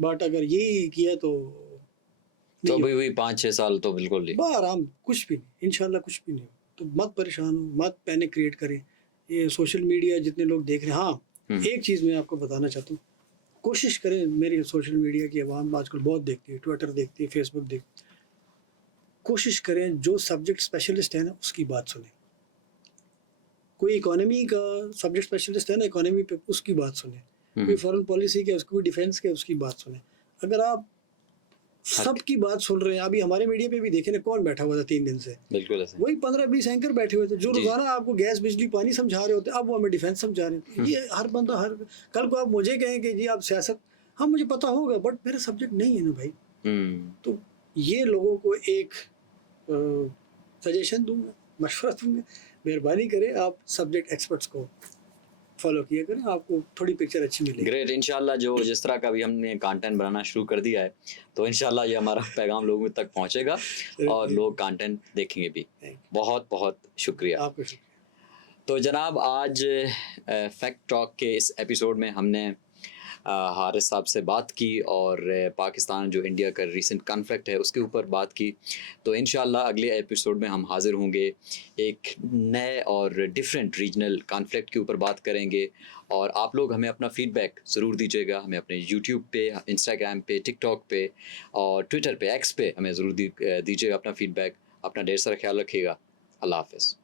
बट अगर यही किया तो अभी वही 5-6 साल तो बिल्कुल नहीं, आराम, कुछ भी नहीं, इंशाल्लाह कुछ भी नहीं हो। तो मत परेशान हो, मत पैनिक क्रिएट करें। ये सोशल मीडिया जितने लोग देख रहे हैं, हाँ एक चीज़ मैं आपको बताना चाहता हूँ, कोशिश करें, मेरी सोशल मीडिया की आवाम आजकल बहुत देखती है, ट्विटर देखती है, फेसबुक देखती है, कोशिश करें जो सब्जेक्ट स्पेशलिस्ट है ना उसकी बात सुने। कोई इकोनॉमी का सब्जेक्ट स्पेशलिस्ट है ना इकोनॉमी पे, उसकी बात सुने। कोई फॉरेन पॉलिसी के, उसकी डिफेंस के, उसकी बात सुने। अगर आप सबकी बात सुन रहे हैं, अभी हमारे मीडिया पे भी देखे ना, कौन बैठा हुआ था 3 दिन से, बिल्कुल ऐसे वही 15-20 एंकर बैठे हुए थे जो रोजाना आपको गैस बिजली पानी समझा रहे होते, अब वो हमें डिफेंस समझा रहे हैं। ये हर बंदा, हर कल को आप मुझे कहें कि जी आप सियासत, हाँ मुझे पता होगा बट मेरा सब्जेक्ट नहीं है ना भाई। तो ये लोगों को एक सजेशन दूंगा, मशवरा दूंगा, मेहरबानी करें आप सब्जेक्ट एक्सपर्ट्स को फॉलो किया करें, आपको थोड़ी पिक्चर अच्छी मिलेगी। ग्रेट। इंशाल्लाह जो जिस तरह का भी हमने कंटेंट बनाना शुरू कर दिया है, तो इंशाल्लाह ये हमारा पैगाम लोगों तक पहुंचेगा और लोग कंटेंट देखेंगे भी। बहुत बहुत शुक्रिया आपका। तो जनाब, आज फैक्ट टॉक के इस एपिसोड में हमने हारिस साहब से बात की और पाकिस्तान जो इंडिया का रीसेंट कॉन्फ्लिक्ट है उसके ऊपर बात की। तो इंशाल्लाह अगले एपिसोड में हम हाज़िर होंगे, एक नए और डिफरेंट रीजनल कॉन्फ्लिक्ट के ऊपर बात करेंगे। और आप लोग हमें अपना फ़ीडबैक ज़रूर दीजिएगा, हमें अपने यूट्यूब पे, इंस्टाग्राम पे, टिकटॉक पे और ट्विटर पे, एक्स पे हमें ज़रूर दीजिएगा अपना फ़ीडबैक। अपना ढेर सारा ख्याल रखिएगा। अल्लाह हाफ़िज़।